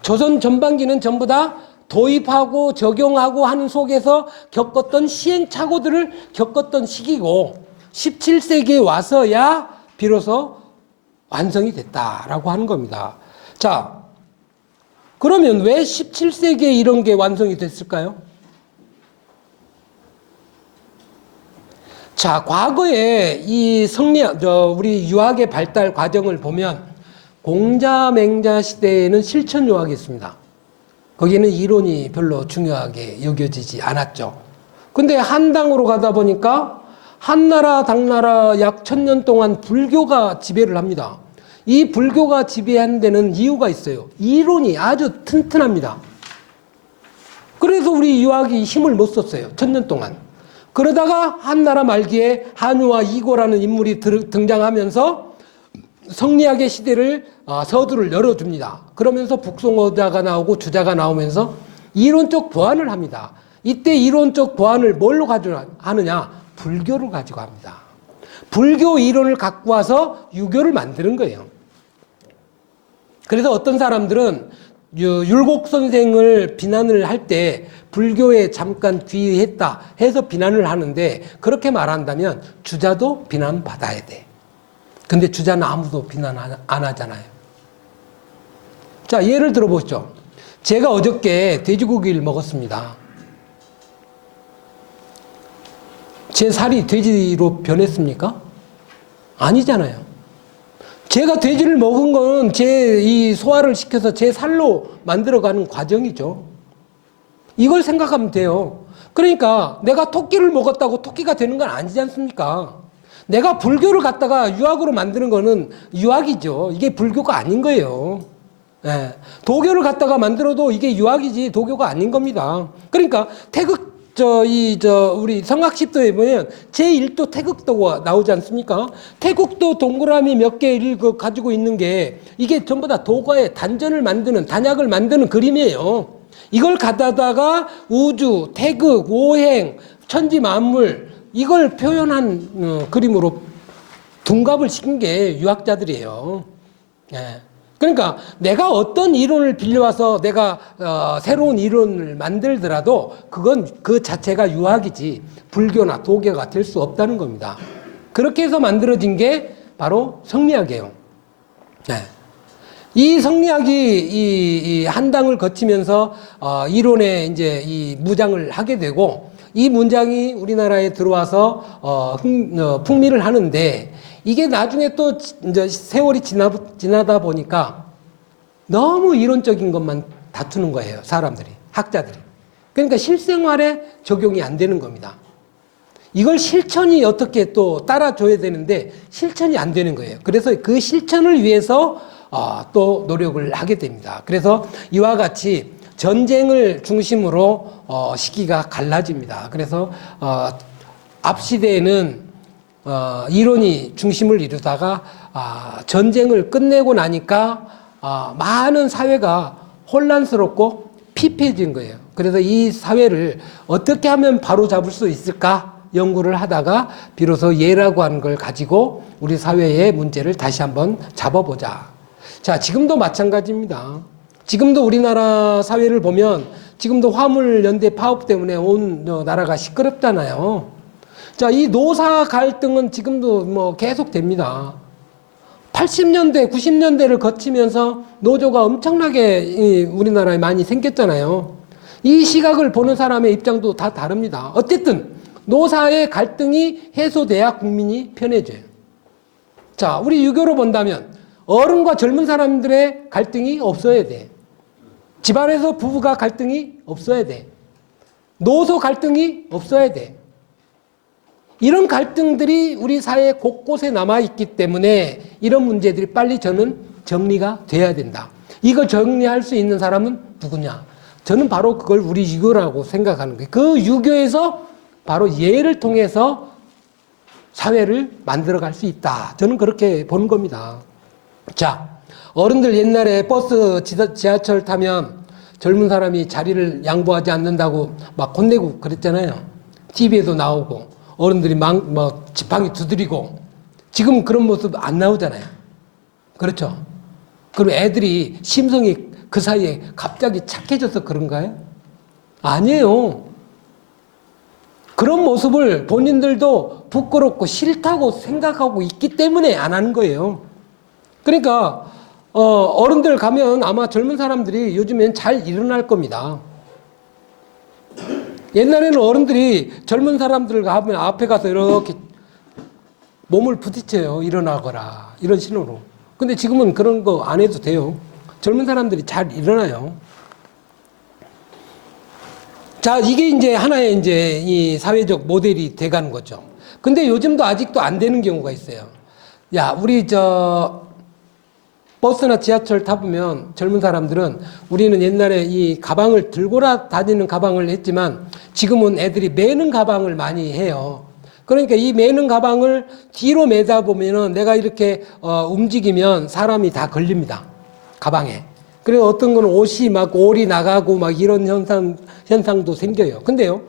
조선 전반기는 전부 다 도입하고 적용하고 하는 속에서 겪었던 시행착오들을 겪었던 시기고 17세기에 와서야 비로소 완성이 됐다라고 하는 겁니다. 자, 그러면 왜 17세기에 이런 게 완성이 됐을까요? 자, 과거에 이 우리 유학의 발달 과정을 보면 공자맹자 시대에는 실천 유학이 있습니다. 거기는 이론이 별로 중요하게 여겨지지 않았죠. 근데 한당으로 가다 보니까 한나라, 당나라 약 1000년 동안 불교가 지배를 합니다. 이 불교가 지배한 데는 이유가 있어요. 이론이 아주 튼튼합니다. 그래서 우리 유학이 힘을 못 썼어요. 1000년 동안. 그러다가 한나라 말기에 한유와 이고라는 인물이 등장하면서 성리학의 시대를 서두를 열어줍니다. 그러면서 북송어자가 나오고 주자가 나오면서 이론적 보완을 합니다. 이때 이론적 보완을 뭘로 가지고 하느냐? 불교를 가지고 합니다. 불교 이론을 갖고 와서 유교를 만드는 거예요. 그래서 어떤 사람들은 율곡 선생을 비난을 할 때 불교에 잠깐 귀의했다 해서 비난을 하는데, 그렇게 말한다면 주자도 비난받아야 돼. 근데 주자는 아무도 비난 안 하잖아요. 자, 예를 들어보시죠. 제가 어저께 돼지고기를 먹었습니다. 제 살이 돼지로 변했습니까? 아니잖아요. 제가 돼지를 먹은 건 제 이 소화를 시켜서 제 살로 만들어가는 과정이죠. 이걸 생각하면 돼요. 그러니까 내가 토끼를 먹었다고 토끼가 되는 건 아니지 않습니까? 내가 불교를 갖다가 유학으로 만드는 거는 유학이죠. 이게 불교가 아닌 거예요. 예. 도교를 갖다가 만들어도 이게 유학이지 도교가 아닌 겁니다. 그러니까 우리 성악십도에 보면 제1도 태극도가 나오지 않습니까? 태극도 동그라미 몇 개를 가지고 있는 게 이게 전부 다 도가의 단전을 만드는, 단약을 만드는 그림이에요. 이걸 갖다가 우주, 태극, 오행, 천지 만물 이걸 표현한 그림으로 둔갑을 시킨 게 유학자들이에요. 예. 그러니까 내가 어떤 이론을 빌려와서 내가 새로운 이론을 만들더라도 그건 그 자체가 유학이지 불교나 도교가 될 수 없다는 겁니다. 그렇게 해서 만들어진 게 바로 성리학이에요. 네. 이 성리학이 이 한당을 거치면서 이론에 이제 이 무장을 하게 되고, 이 문장이 우리나라에 들어와서 풍미를 하는데, 이게 나중에 또 이제 세월이 지나다 보니까 너무 이론적인 것만 다투는 거예요. 사람들이, 학자들이. 그러니까 실생활에 적용이 안 되는 겁니다. 이걸 실천이 어떻게 또 따라줘야 되는데 실천이 안 되는 거예요. 그래서 그 실천을 위해서 또 노력을 하게 됩니다. 그래서 이와 같이 전쟁을 중심으로 시기가 갈라집니다. 그래서 앞 시대에는 이론이 중심을 이루다가 전쟁을 끝내고 나니까 많은 사회가 혼란스럽고 피폐해진 거예요. 그래서 이 사회를 어떻게 하면 바로잡을 수 있을까 연구를 하다가 비로소 예라고 하는 걸 가지고 우리 사회의 문제를 다시 한번 잡아보자. 자, 지금도 마찬가지입니다. 지금도 우리나라 사회를 보면 지금도 화물연대 파업 때문에 온 나라가 시끄럽잖아요. 자, 이 노사 갈등은 지금도 계속 됩니다. 80년대, 90년대를 거치면서 노조가 엄청나게 우리나라에 많이 생겼잖아요. 이 시각을 보는 사람의 입장도 다 다릅니다. 어쨌든 노사의 갈등이 해소돼야 국민이 편해져요. 자, 우리 유교로 본다면 어른과 젊은 사람들의 갈등이 없어야 돼. 집안에서 부부가 갈등이 없어야 돼. 노소 갈등이 없어야 돼. 이런 갈등들이 우리 사회 곳곳에 남아있기 때문에 이런 문제들이 빨리 저는 정리가 돼야 된다. 이걸 정리할 수 있는 사람은 누구냐? 저는 바로 그걸 우리 유교라고 생각하는 거예요. 그 유교에서 바로 예를 통해서 사회를 만들어갈 수 있다. 저는 그렇게 보는 겁니다. 자, 어른들 옛날에 버스, 지하철 타면 젊은 사람이 자리를 양보하지 않는다고 막 혼내고 그랬잖아요. TV에도 나오고 어른들이 막 지팡이 두드리고. 지금 그런 모습 안 나오잖아요. 그렇죠? 그리고 애들이 심성이 그 사이에 갑자기 착해져서 그런가요? 아니에요. 그런 모습을 본인들도 부끄럽고 싫다고 생각하고 있기 때문에 안 하는 거예요. 그러니까 어른들 가면 아마 젊은 사람들이 요즘엔 잘 일어날 겁니다. 옛날에는 어른들이 젊은 사람들 가면 앞에 가서 이렇게 몸을 부딪혀요. 일어나거라. 이런 신호로. 근데 지금은 그런 거 안 해도 돼요. 젊은 사람들이 잘 일어나요. 자, 이게 이제 하나의 이제 이 사회적 모델이 돼가는 거죠. 근데 요즘도 아직도 안 되는 경우가 있어요. 야, 우리 버스나 지하철 타보면 젊은 사람들은 우리는 옛날에 이 가방을 들고 다니는 가방을 했지만 지금은 애들이 매는 가방을 많이 해요. 그러니까 이 매는 가방을 뒤로 매다 보면은 내가 이렇게 움직이면 사람이 다 걸립니다. 가방에. 그리고 어떤 거는 옷이 막 올이 나가고 막 이런 현상도 생겨요. 근데요,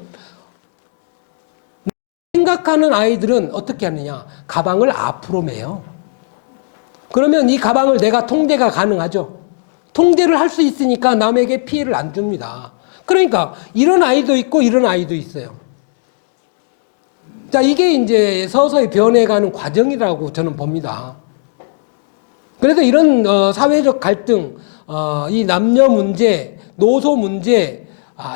생각하는 아이들은 어떻게 하느냐? 가방을 앞으로 매요. 그러면 이 가방을 내가 통제가 가능하죠. 통제를 할 수 있으니까 남에게 피해를 안 줍니다. 그러니까 이런 아이도 있고 이런 아이도 있어요. 자, 이게 이제 서서히 변해가는 과정이라고 저는 봅니다. 그래서 이런 사회적 갈등, 이 남녀 문제, 노소 문제,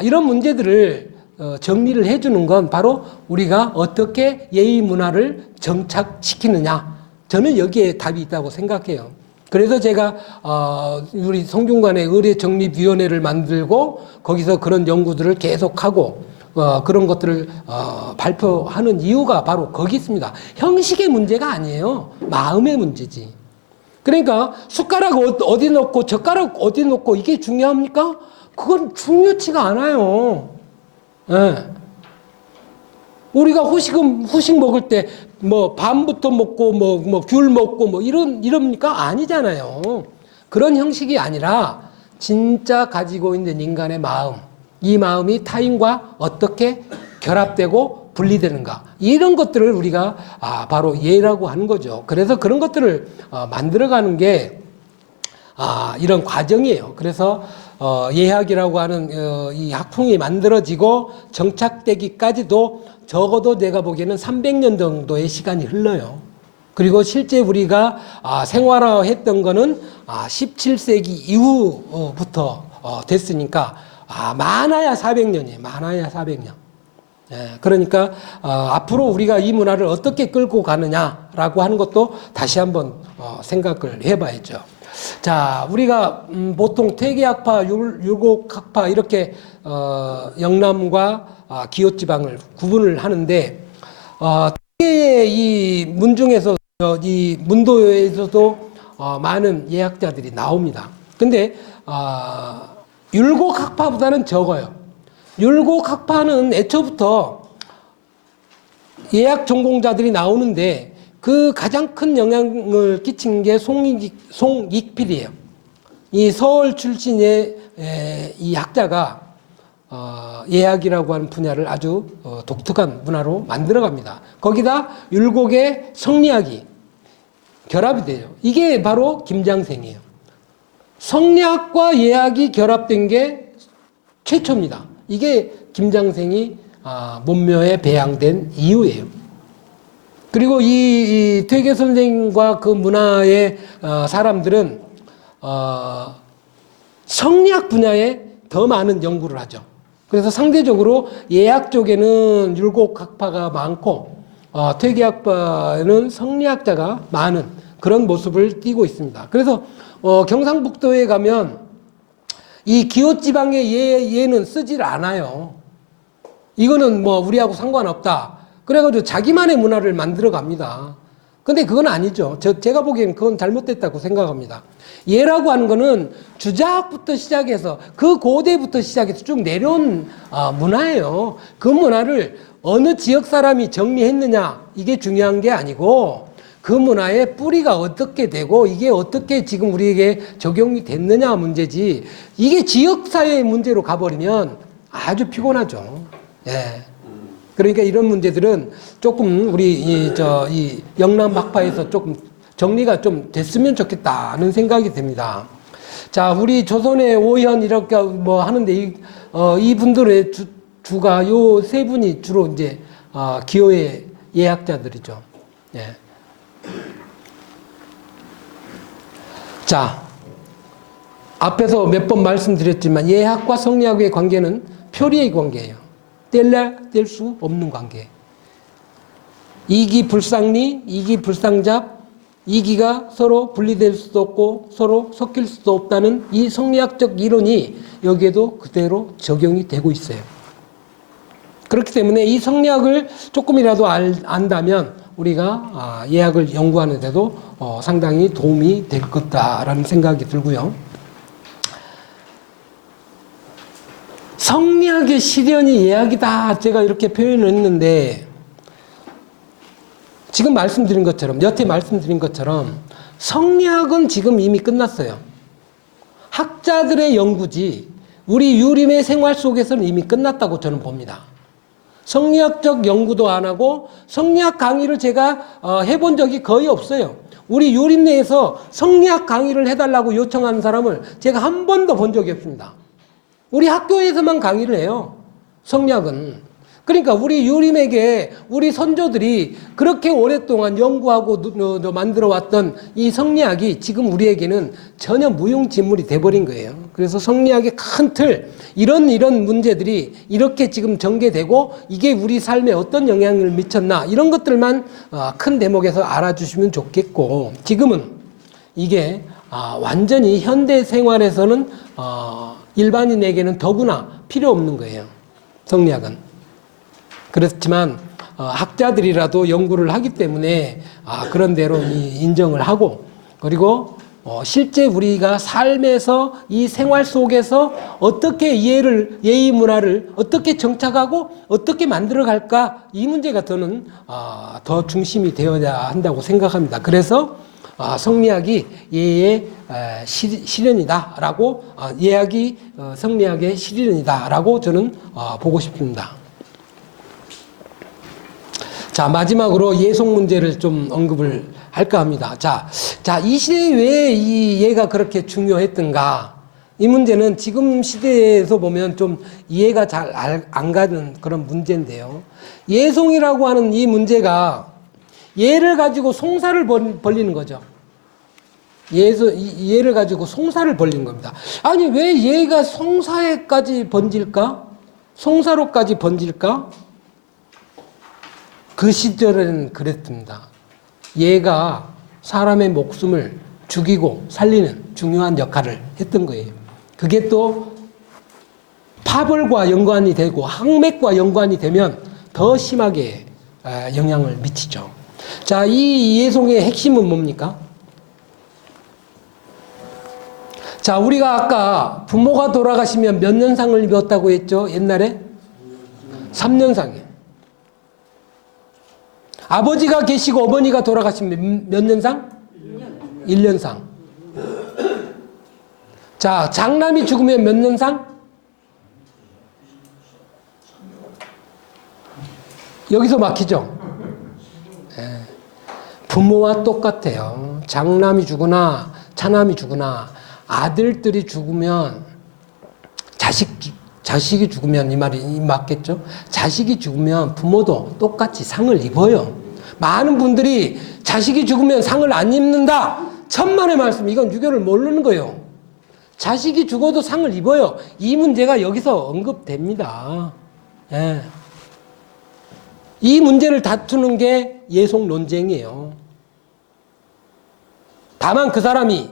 이런 문제들을 정리를 해주는 건 바로 우리가 어떻게 예의 문화를 정착시키느냐. 저는 여기에 답이 있다고 생각해요. 그래서 제가 우리 성균관의 의례정립위원회를 만들고 거기서 그런 연구들을 계속하고 그런 것들을 발표하는 이유가 바로 거기 있습니다. 형식의 문제가 아니에요. 마음의 문제지. 그러니까 숟가락 어디 놓고 젓가락 어디 놓고 이게 중요합니까? 그건 중요치가 않아요. 네. 우리가 후식 먹을 때 뭐 밤부터 먹고 뭐 귤 먹고 뭐 이럽니까? 아니잖아요. 그런 형식이 아니라 진짜 가지고 있는 인간의 마음, 이 마음이 타인과 어떻게 결합되고 분리되는가, 이런 것들을 우리가 바로 예라고 하는 거죠. 그래서 그런 것들을 만들어가는 게 이런 과정이에요. 그래서 예학이라고 하는 이 학풍이 만들어지고 정착되기까지도 적어도 내가 보기에는 300년 정도의 시간이 흘러요. 그리고 실제 우리가 생활화했던 거는 17세기 이후부터 됐으니까 많아야 400년이에요. 많아야 400년. 예, 그러니까 앞으로 우리가 이 문화를 어떻게 끌고 가느냐라고 하는 것도 다시 한번 생각을 해봐야죠. 자, 우리가 보통 퇴계학파, 율곡학파 이렇게 영남과 기호지방을 구분을 하는데 퇴계의 이 문중에서 이 문도에서도 많은 예학자들이 나옵니다. 근데 율곡학파보다는 적어요. 율곡학파는 애초부터 예학 전공자들이 나오는데 그 가장 큰 영향을 끼친 게 송익필이에요. 이 서울 출신의 이 학자가 예학이라고 하는 분야를 아주 독특한 문화로 만들어갑니다. 거기다 율곡의 성리학이 결합이 돼요. 이게 바로 김장생이에요. 성리학과 예학이 결합된 게 최초입니다. 이게 김장생이 문묘에 배양된 이유예요. 그리고 이 퇴계 선생과 그 문화의 사람들은 성리학 분야에 더 많은 연구를 하죠. 그래서 상대적으로 예학 쪽에는 율곡학파가 많고 퇴계학파에는 성리학자가 많은 그런 모습을 띠고 있습니다. 그래서 경상북도에 가면 이 기호지방의 예는 쓰질 않아요. 이거는 뭐 우리하고 상관없다. 그래가지고 자기만의 문화를 만들어 갑니다. 근데 그건 아니죠. 제가 보기엔 그건 잘못됐다고 생각합니다. 예라고 하는 거는 주작부터 시작해서 그 고대부터 시작해서 쭉 내려온 문화예요. 그 문화를 어느 지역 사람이 정리했느냐 이게 중요한 게 아니고 그 문화의 뿌리가 어떻게 되고 이게 어떻게 지금 우리에게 적용이 됐느냐 문제지 이게 지역사회의 문제로 가버리면 아주 피곤하죠. 예. 그러니까 이런 문제들은 조금 우리 이 영남 학파에서 조금 정리가 좀 됐으면 좋겠다는 생각이 듭니다. 자, 우리 조선의 오현 이렇게 뭐 하는데 이 분들의 주가 요 세 분이 주로 이제 기호의 예학자들이죠. 예. 자, 앞에서 몇 번 말씀드렸지만 예학과 성리학의 관계는 표리의 관계예요. 뗄 수 없는 관계. 이기불상리, 이기불상잡, 이기가 서로 분리될 수도 없고 서로 섞일 수도 없다는 이 성리학적 이론이 여기에도 그대로 적용이 되고 있어요. 그렇기 때문에 이 성리학을 조금이라도 안다면 우리가 예학을 연구하는 데도 상당히 도움이 될 거다라는 생각이 들고요. 성리학의 실현이 예학이다. 제가 이렇게 표현을 했는데 지금 말씀드린 것처럼 여태 말씀드린 것처럼 성리학은 지금 이미 끝났어요. 학자들의 연구지 우리 유림의 생활 속에서는 이미 끝났다고 저는 봅니다. 성리학적 연구도 안 하고 성리학 강의를 제가 해본 적이 거의 없어요. 우리 유림 내에서 성리학 강의를 해달라고 요청하는 사람을 제가 한 번도 본 적이 없습니다. 우리 학교에서만 강의를 해요. 성리학은. 그러니까 우리 유림에게 우리 선조들이 그렇게 오랫동안 연구하고 만들어왔던 이 성리학이 지금 우리에게는 전혀 무용지물이 돼버린 거예요. 그래서 성리학의 큰 틀, 이런 문제들이 이렇게 지금 전개되고 이게 우리 삶에 어떤 영향을 미쳤나 이런 것들만 큰 대목에서 알아주시면 좋겠고 지금은 이게 완전히 현대 생활에서는 일반인에게는 더구나 필요 없는 거예요. 성리학은. 그렇지만 학자들이라도 연구를 하기 때문에 그런 대로 인정을 하고 그리고 실제 우리가 삶에서 이 생활 속에서 어떻게 예의 문화를 어떻게 정착하고 어떻게 만들어갈까 이 문제가 저는 더 중심이 되어야 한다고 생각합니다. 그래서 성리학이 예의 실현이다라고 예학이 성리학의 실현이다라고 저는 보고 싶습니다. 자, 마지막으로 예속 문제를 좀 언급을 할까 합니다. 자, 이 시대에 왜 이 예가 그렇게 중요했던가? 이 문제는 지금 시대에서 보면 좀 이해가 잘 안 가는 그런 문제인데요. 예송이라고 하는 이 문제가 예를 가지고 송사를 벌리는 거죠. 예를 가지고 송사를 벌리는 겁니다. 아니, 왜 예가 송사에까지 번질까? 송사로까지 번질까? 그 시절에는 그랬습니다. 예가 사람의 목숨을 죽이고 살리는 중요한 역할을 했던 거예요. 그게 또 파벌과 연관이 되고 항맥과 연관이 되면 더 심하게 영향을 미치죠. 자, 이 예송의 핵심은 뭡니까? 자, 우리가 아까 부모가 돌아가시면 몇 년상을 입었다고 했죠? 옛날에? 3년상이에요. 아버지가 계시고 어머니가 돌아가시면 몇 년상? 1년상. 자, 장남이 죽으면 몇 년상? 여기서 막히죠? 네. 부모와 똑같아요. 장남이 죽으나 차남이 죽으나 아들들이 죽으면 자식이 죽으면 이 말이 맞겠죠? 자식이 죽으면 부모도 똑같이 상을 입어요. 많은 분들이 자식이 죽으면 상을 안 입는다. 천만의 말씀. 이건 유교를 모르는 거예요. 자식이 죽어도 상을 입어요. 이 문제가 여기서 언급됩니다. 예. 이 문제를 다투는 게 예속 논쟁이에요. 다만 그 사람이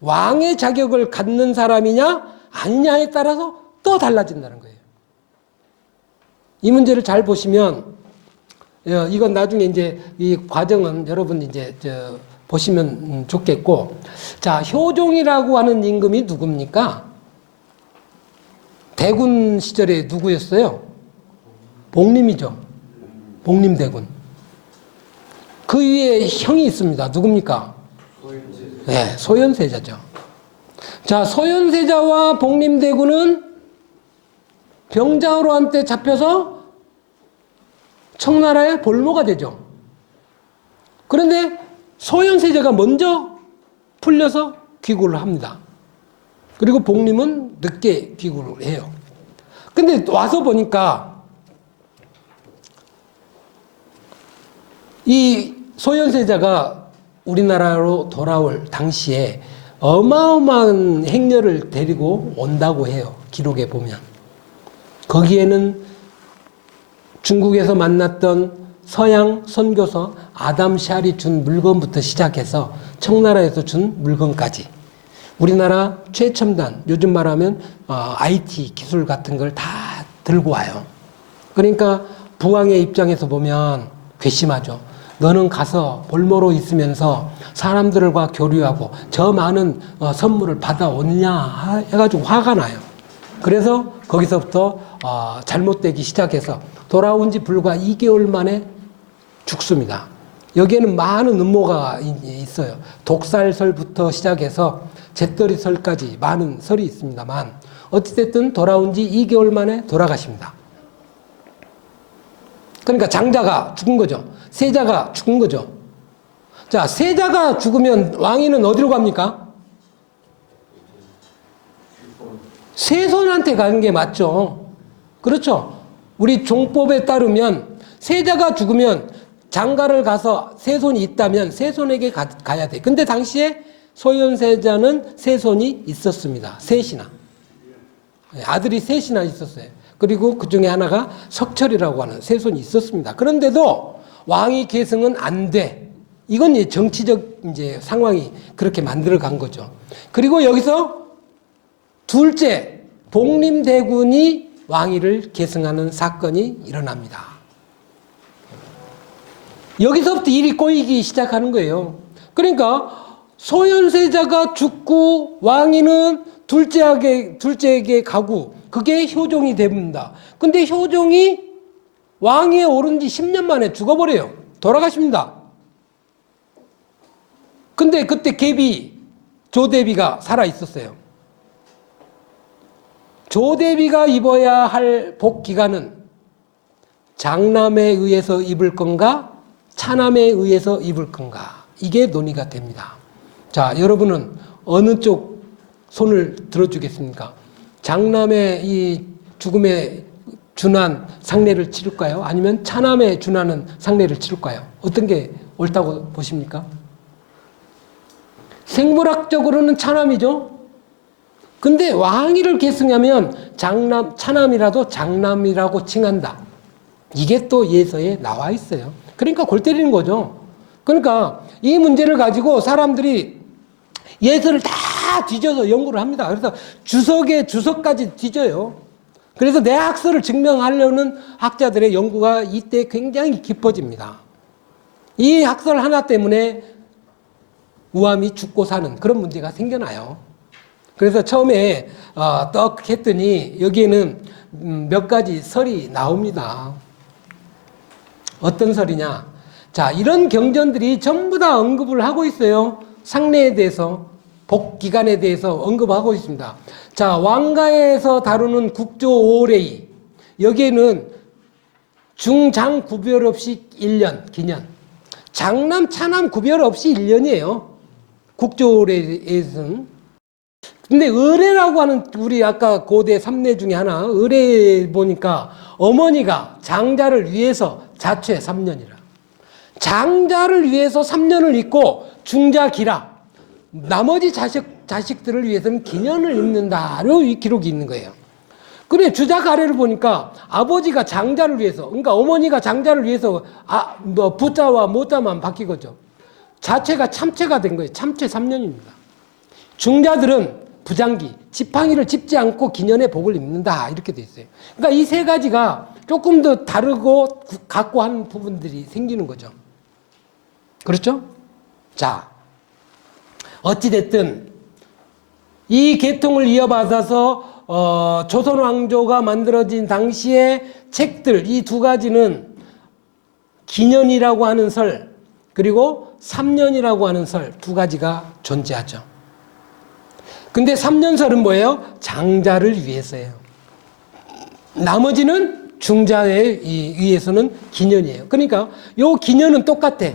왕의 자격을 갖는 사람이냐 아니냐에 따라서 또 달라진다는 거예요. 이 문제를 잘 보시면 이건 나중에 이제 이 과정은 여러분 이제 보시면 좋겠고, 자, 효종이라고 하는 임금이 누굽니까? 대군 시절에 누구였어요? 복림이죠. 복림대군. 그 위에 형이 있습니다. 누굽니까? 네, 소현세자죠. 자, 소현세자와 복림대군은 병자호로한테 잡혀서 청나라의 볼모가 되죠. 그런데 소현세자가 먼저 풀려서 귀국을 합니다. 그리고 복림은 늦게 귀국을 해요. 근데 와서 보니까 이 소현세자가 우리나라로 돌아올 당시에 어마어마한 행렬을 데리고 온다고 해요. 기록에 보면. 거기에는 중국에서 만났던 서양 선교서 아담 샬이 준 물건부터 시작해서 청나라에서 준 물건까지 우리나라 최첨단, 요즘 말하면 IT 기술 같은 걸 다 들고 와요. 그러니까 부왕의 입장에서 보면 괘씸하죠. 너는 가서 볼모로 있으면서 사람들과 교류하고 저 많은 선물을 받아오느냐 해가지고 화가 나요. 그래서 거기서부터 잘못되기 시작해서 돌아온 지 불과 2개월 만에 죽습니다. 여기에는 많은 음모가 있어요. 독살설부터 시작해서 재떨이설까지 많은 설이 있습니다만 어찌됐든 돌아온 지 2개월 만에 돌아가십니다. 그러니까 장자가 죽은 거죠. 세자가 죽은 거죠. 자, 세자가 죽으면 왕위는 어디로 갑니까? 세손한테 가는 게 맞죠. 그렇죠. 우리 종법에 따르면 세자가 죽으면 장가를 가서 세손이 있다면 세손에게 가야 돼. 근데 당시에 소현세자는 세손이 있었습니다. 셋이나. 아들이 셋이나 있었어요. 그리고 그 중에 하나가 석철이라고 하는 세손이 있었습니다. 그런데도 왕위 계승은 안 돼. 이건 이제 정치적 이제 상황이 그렇게 만들어 간 거죠. 그리고 여기서 둘째, 복림대군이 왕위를 계승하는 사건이 일어납니다. 여기서부터 일이 꼬이기 시작하는 거예요. 그러니까 소현세자가 죽고 왕위는 둘째에게 가고 그게 효종이 됩니다. 근데 효종이 왕위에 오른 지 10년 만에 죽어버려요. 돌아가십니다. 근데 그때 계비 조대비가 살아 있었어요. 조대비가 입어야 할 복기관은 장남에 의해서 입을 건가 차남에 의해서 입을 건가, 이게 논의가 됩니다. 자, 여러분은 어느 쪽 손을 들어주겠습니까? 장남의 이 죽음에 준한 상례를 치를까요? 아니면 차남에 준하는 상례를 치를까요? 어떤 게 옳다고 보십니까? 생물학적으로는 차남이죠. 근데 왕위를 계승하면 차남이라도 장남이라고 칭한다. 이게 또 예서에 나와 있어요. 그러니까 골 때리는 거죠. 그러니까 이 문제를 가지고 사람들이 예서를 다 뒤져서 연구를 합니다. 그래서 주석에 주석까지 뒤져요. 그래서 내 학설을 증명하려는 학자들의 연구가 이때 굉장히 깊어집니다. 이 학설 하나 때문에 우암이 죽고 사는 그런 문제가 생겨나요. 그래서 처음에 떡 했더니 여기에는 몇 가지 설이 나옵니다. 어떤 설이냐? 자, 이런 경전들이 전부 다 언급을 하고 있어요. 상례에 대해서, 복기간에 대해서 언급하고 있습니다. 자, 왕가에서 다루는 국조 5레이. 여기에는 중장 구별 없이 1년, 기년. 장남, 차남 구별 없이 1년이에요. 국조 5레이에서는. 근데 의례라고 하는 우리 아까 고대 3례 중에 하나, 의례 보니까 어머니가 장자를 위해서 자취 3년이라. 장자를 위해서 3년을 입고 중자 기라. 나머지 자식들을 위해서는 기년을 입는다로 이 기록이 있는 거예요. 그래, 주작 아래를 보니까 아버지가 장자를 위해서, 그러니까 어머니가 장자를 위해서 부자와 모자만 바뀌거죠. 자체가 참체가 된 거예요. 참체 3년입니다. 중자들은 부장기, 지팡이를 짚지 않고 기년의 복을 입는다. 이렇게 돼 있어요. 그러니까 이 세 가지가 조금 더 다르고 같고 하는 부분들이 생기는 거죠. 그렇죠? 자, 어찌됐든 이 계통을 이어받아서 조선 왕조가 만들어진 당시의 책들, 이 두 가지는 기년이라고 하는 설, 그리고 3년이라고 하는 설 두 가지가 존재하죠. 근데 3년설은 뭐예요? 장자를 위해서예요. 나머지는 중자에 의해서는 기년이에요. 그러니까 요 기년은 똑같아.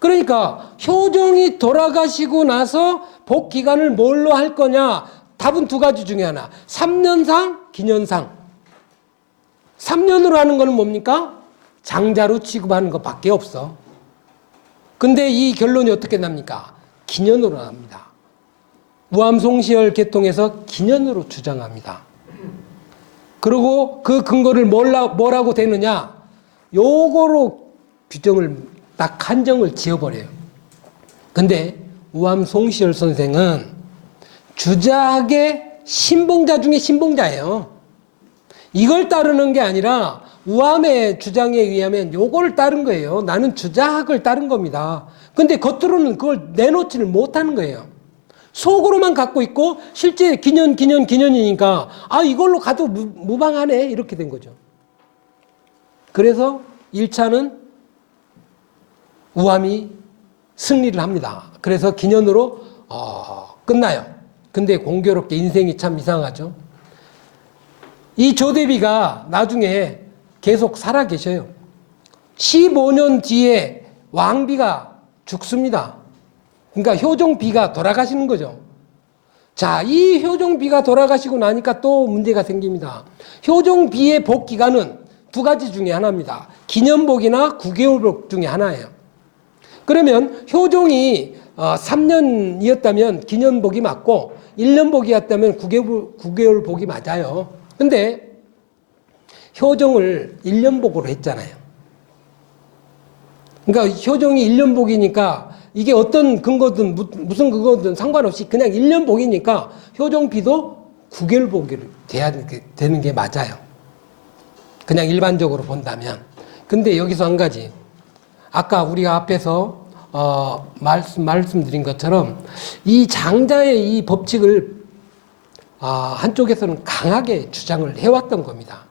그러니까 효종이 돌아가시고 나서 복 기간을 뭘로 할 거냐? 답은 두 가지 중에 하나. 3년상, 기년상. 3년으로 하는 거는 뭡니까? 장자로 취급하는 것밖에 없어. 근데 이 결론이 어떻게 납니까? 기년으로 납니다. 우암송시열 계통에서 기년으로 주장합니다. 그리고 그 근거를 뭐라고 되느냐? 요거로 규정을 딱 한정을 지어버려요. 근데 우암송시열 선생은 주작의 신봉자 중에 신봉자예요. 이걸 따르는 게 아니라 우암의 주장에 의하면 요거를 따른 거예요. 나는 주작을 따른 겁니다. 근데 겉으로는 그걸 내놓지를 못하는 거예요. 속으로만 갖고 있고 실제 기년이니까 이걸로 가도 무방하네 이렇게 된 거죠. 그래서 1차는 우암이 승리를 합니다. 그래서 기년으로 끝나요. 근데 공교롭게 인생이 참 이상하죠. 이 조대비가 나중에 계속 살아 계셔요. 15년 뒤에 왕비가 죽습니다. 그러니까 효종비가 돌아가시는 거죠. 자, 이 효종비가 돌아가시고 나니까 또 문제가 생깁니다. 효종비의 복 기간은 두 가지 중에 하나입니다. 기년복이나 9개월복 중에 하나예요. 그러면 효종이 3년이었다면 기년복이 맞고 1년복이었다면 9개월복이 맞아요. 근데 효종을 1년복으로 했잖아요. 그러니까 효종이 1년복이니까 이게 어떤 근거든 무슨 근거든 상관없이 그냥 1년복이니까 효종비도 9개월복이 돼야 되는 게 맞아요. 그냥 일반적으로 본다면. 근데 여기서 한 가지. 아까 우리가 앞에서 말씀드린 것처럼 이 장자의 이 법칙을 한쪽에서는 강하게 주장을 해왔던 겁니다.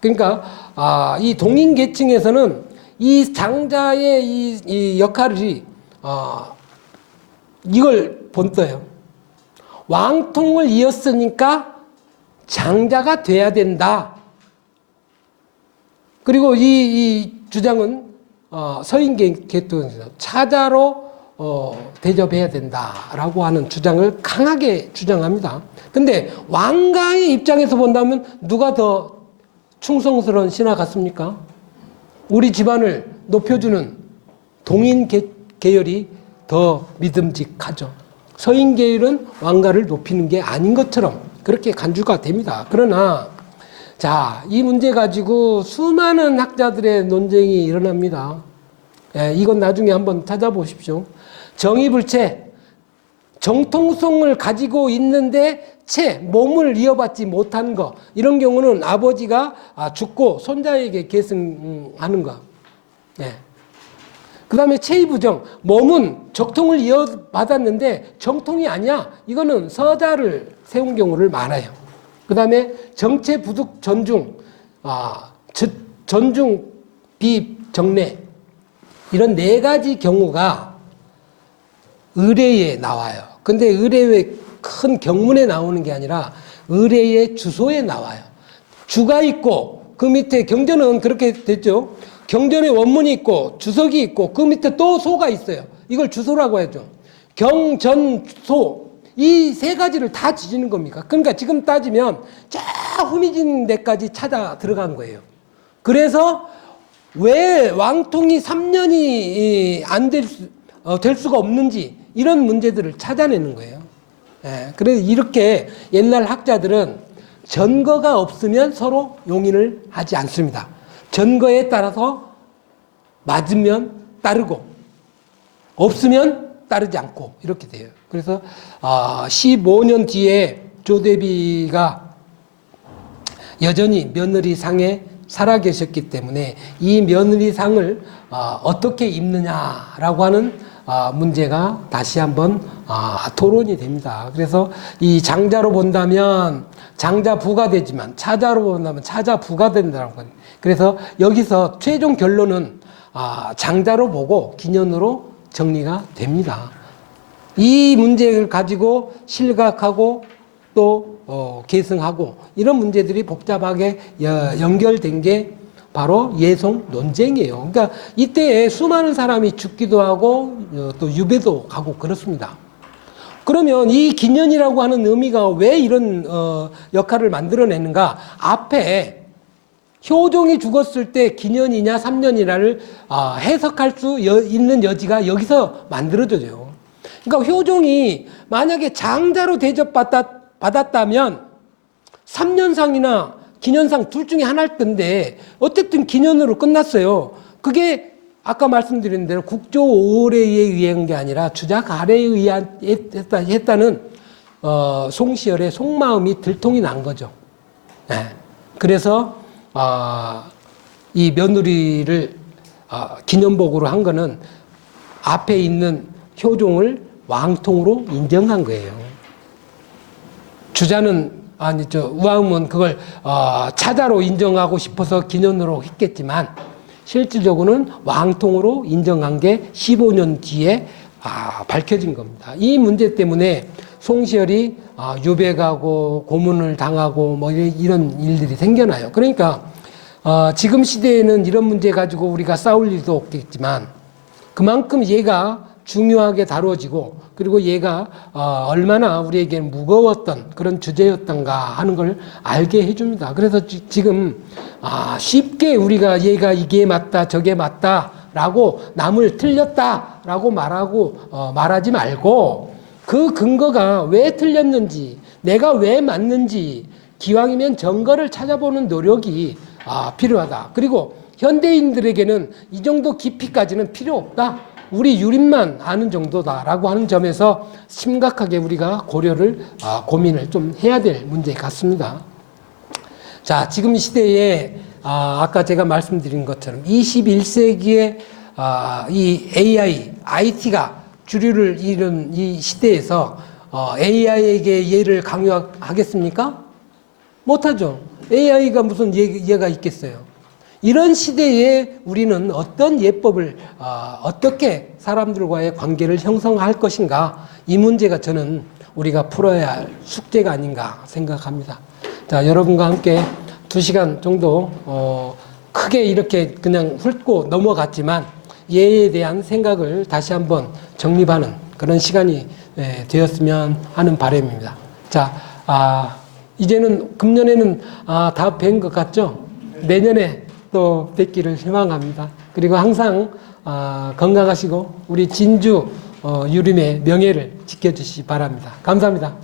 그러니까 이 동인계층에서는 이 장자의 이 역할이 이걸 본떠요. 왕통을 이었으니까 장자가 돼야 된다. 그리고 이 주장은 서인계통에서 차자로 대접해야 된다라고 하는 주장을 강하게 주장합니다. 근데 왕가의 입장에서 본다면 누가 더 충성스러운 신하 같습니까? 우리 집안을 높여주는 동인 계열이 더 믿음직하죠. 서인 계열은 왕가를 높이는 게 아닌 것처럼 그렇게 간주가 됩니다. 그러나 자, 이 문제 가지고 수많은 학자들의 논쟁이 일어납니다. 이건 나중에 한번 찾아보십시오. 정의불체, 정통성을 가지고 있는데 몸을 이어받지 못한 거, 이런 경우는 아버지가 죽고 손자에게 계승하는 거. 그 다음에 체의부정, 몸은 적통을 이어받았는데 정통이 아니야. 이거는 서자를 세운 경우를 많아요. 그 다음에 정체 부득 전중, 전중 비정례, 이런 네 가지 경우가 의례에 나와요. 근데 의례의 큰 경문에 나오는 게 아니라 의례의 주소에 나와요. 주가 있고 그 밑에 경전은 그렇게 됐죠. 경전에 원문이 있고 주석이 있고 그 밑에 또 소가 있어요. 이걸 주소라고 하죠. 경전소, 이 세 가지를 다 지지는 겁니까? 그러니까 지금 따지면 저 후미진 데까지 찾아 들어간 거예요. 그래서 왜 왕통이 3년이 안 될 수가 없는지 이런 문제들을 찾아내는 거예요. 예, 그래서 이렇게 옛날 학자들은 전거가 없으면 서로 용인을 하지 않습니다. 전거에 따라서 맞으면 따르고 없으면 따르지 않고 이렇게 돼요. 그래서 15년 뒤에 조대비가 여전히 며느리상에 살아계셨기 때문에 이 며느리상을 어떻게 입느냐라고 하는 문제가 다시 한번 토론이 됩니다. 그래서 이 장자로 본다면 장자부가 되지만 차자로 본다면 차자부가 된다는 거예요. 그래서 여기서 최종 결론은 장자로 보고 기년으로 정리가 됩니다. 이 문제를 가지고 실각하고 또 계승하고 이런 문제들이 복잡하게 연결된 게 바로 예송 논쟁이에요. 그러니까 이때에 수많은 사람이 죽기도 하고 또 유배도 가고 그렇습니다. 그러면 이 기년이라고 하는 의미가 왜 이런 역할을 만들어내는가? 앞에 효종이 죽었을 때 기년이냐 3년이냐를 해석할 수 있는 여지가 여기서 만들어져요. 그러니까 효종이 만약에 장자로 대접받았다면 3년상이나 기년상 둘 중에 하나일 텐데 어쨌든 기년으로 끝났어요. 그게 아까 말씀드린 대로 국조 5월에 의한 게 아니라 주작 가래에 했다는 송시열의 속마음이 들통이 난 거죠. 네. 그래서 이 며느리를 기년복으로 한 거는 앞에 있는 효종을 왕통으로 인정한 거예요. 주자는 우아음은 그걸 차자로 인정하고 싶어서 기년으로 했겠지만 실질적으로는 왕통으로 인정한 게 15년 뒤에 밝혀진 겁니다. 이 문제 때문에 송시열이 유배가고 고문을 당하고 뭐 이런 일들이 생겨나요. 그러니까 지금 시대에는 이런 문제 가지고 우리가 싸울 일도 없겠지만 그만큼 얘가 중요하게 다뤄지고 그리고 얘가 얼마나 우리에게 무거웠던 그런 주제였던가 하는 걸 알게 해줍니다. 그래서 지금 쉽게 우리가 얘가 이게 맞다 저게 맞다 라고 남을 틀렸다 라고 말하지 말고 그 근거가 왜 틀렸는지 내가 왜 맞는지 기왕이면 증거를 찾아보는 노력이 필요하다. 그리고 현대인들에게는 이 정도 깊이까지는 필요 없다. 우리 유림만 아는 정도다라고 하는 점에서 심각하게 우리가 고민을 좀 해야 될 문제 같습니다. 자, 지금 시대에 아까 제가 말씀드린 것처럼 21세기에 이 AI, IT가 주류를 이룬 이 시대에서 AI에게 예를 강요하겠습니까? 못하죠. AI가 무슨 예가 있겠어요. 이런 시대에 우리는 어떤 예법을 어떻게 사람들과의 관계를 형성할 것인가 이 문제가 저는 우리가 풀어야 할 숙제가 아닌가 생각합니다. 자, 여러분과 함께 2시간 정도 크게 이렇게 그냥 훑고 넘어갔지만 예에 대한 생각을 다시 한번 정립하는 그런 시간이 되었으면 하는 바람입니다. 자, 이제는 금년에는 다 뵌 것 같죠? 내년에 또 뵙기를 희망합니다. 그리고 항상 건강하시고 우리 진주 유림의 명예를 지켜주시기 바랍니다. 감사합니다.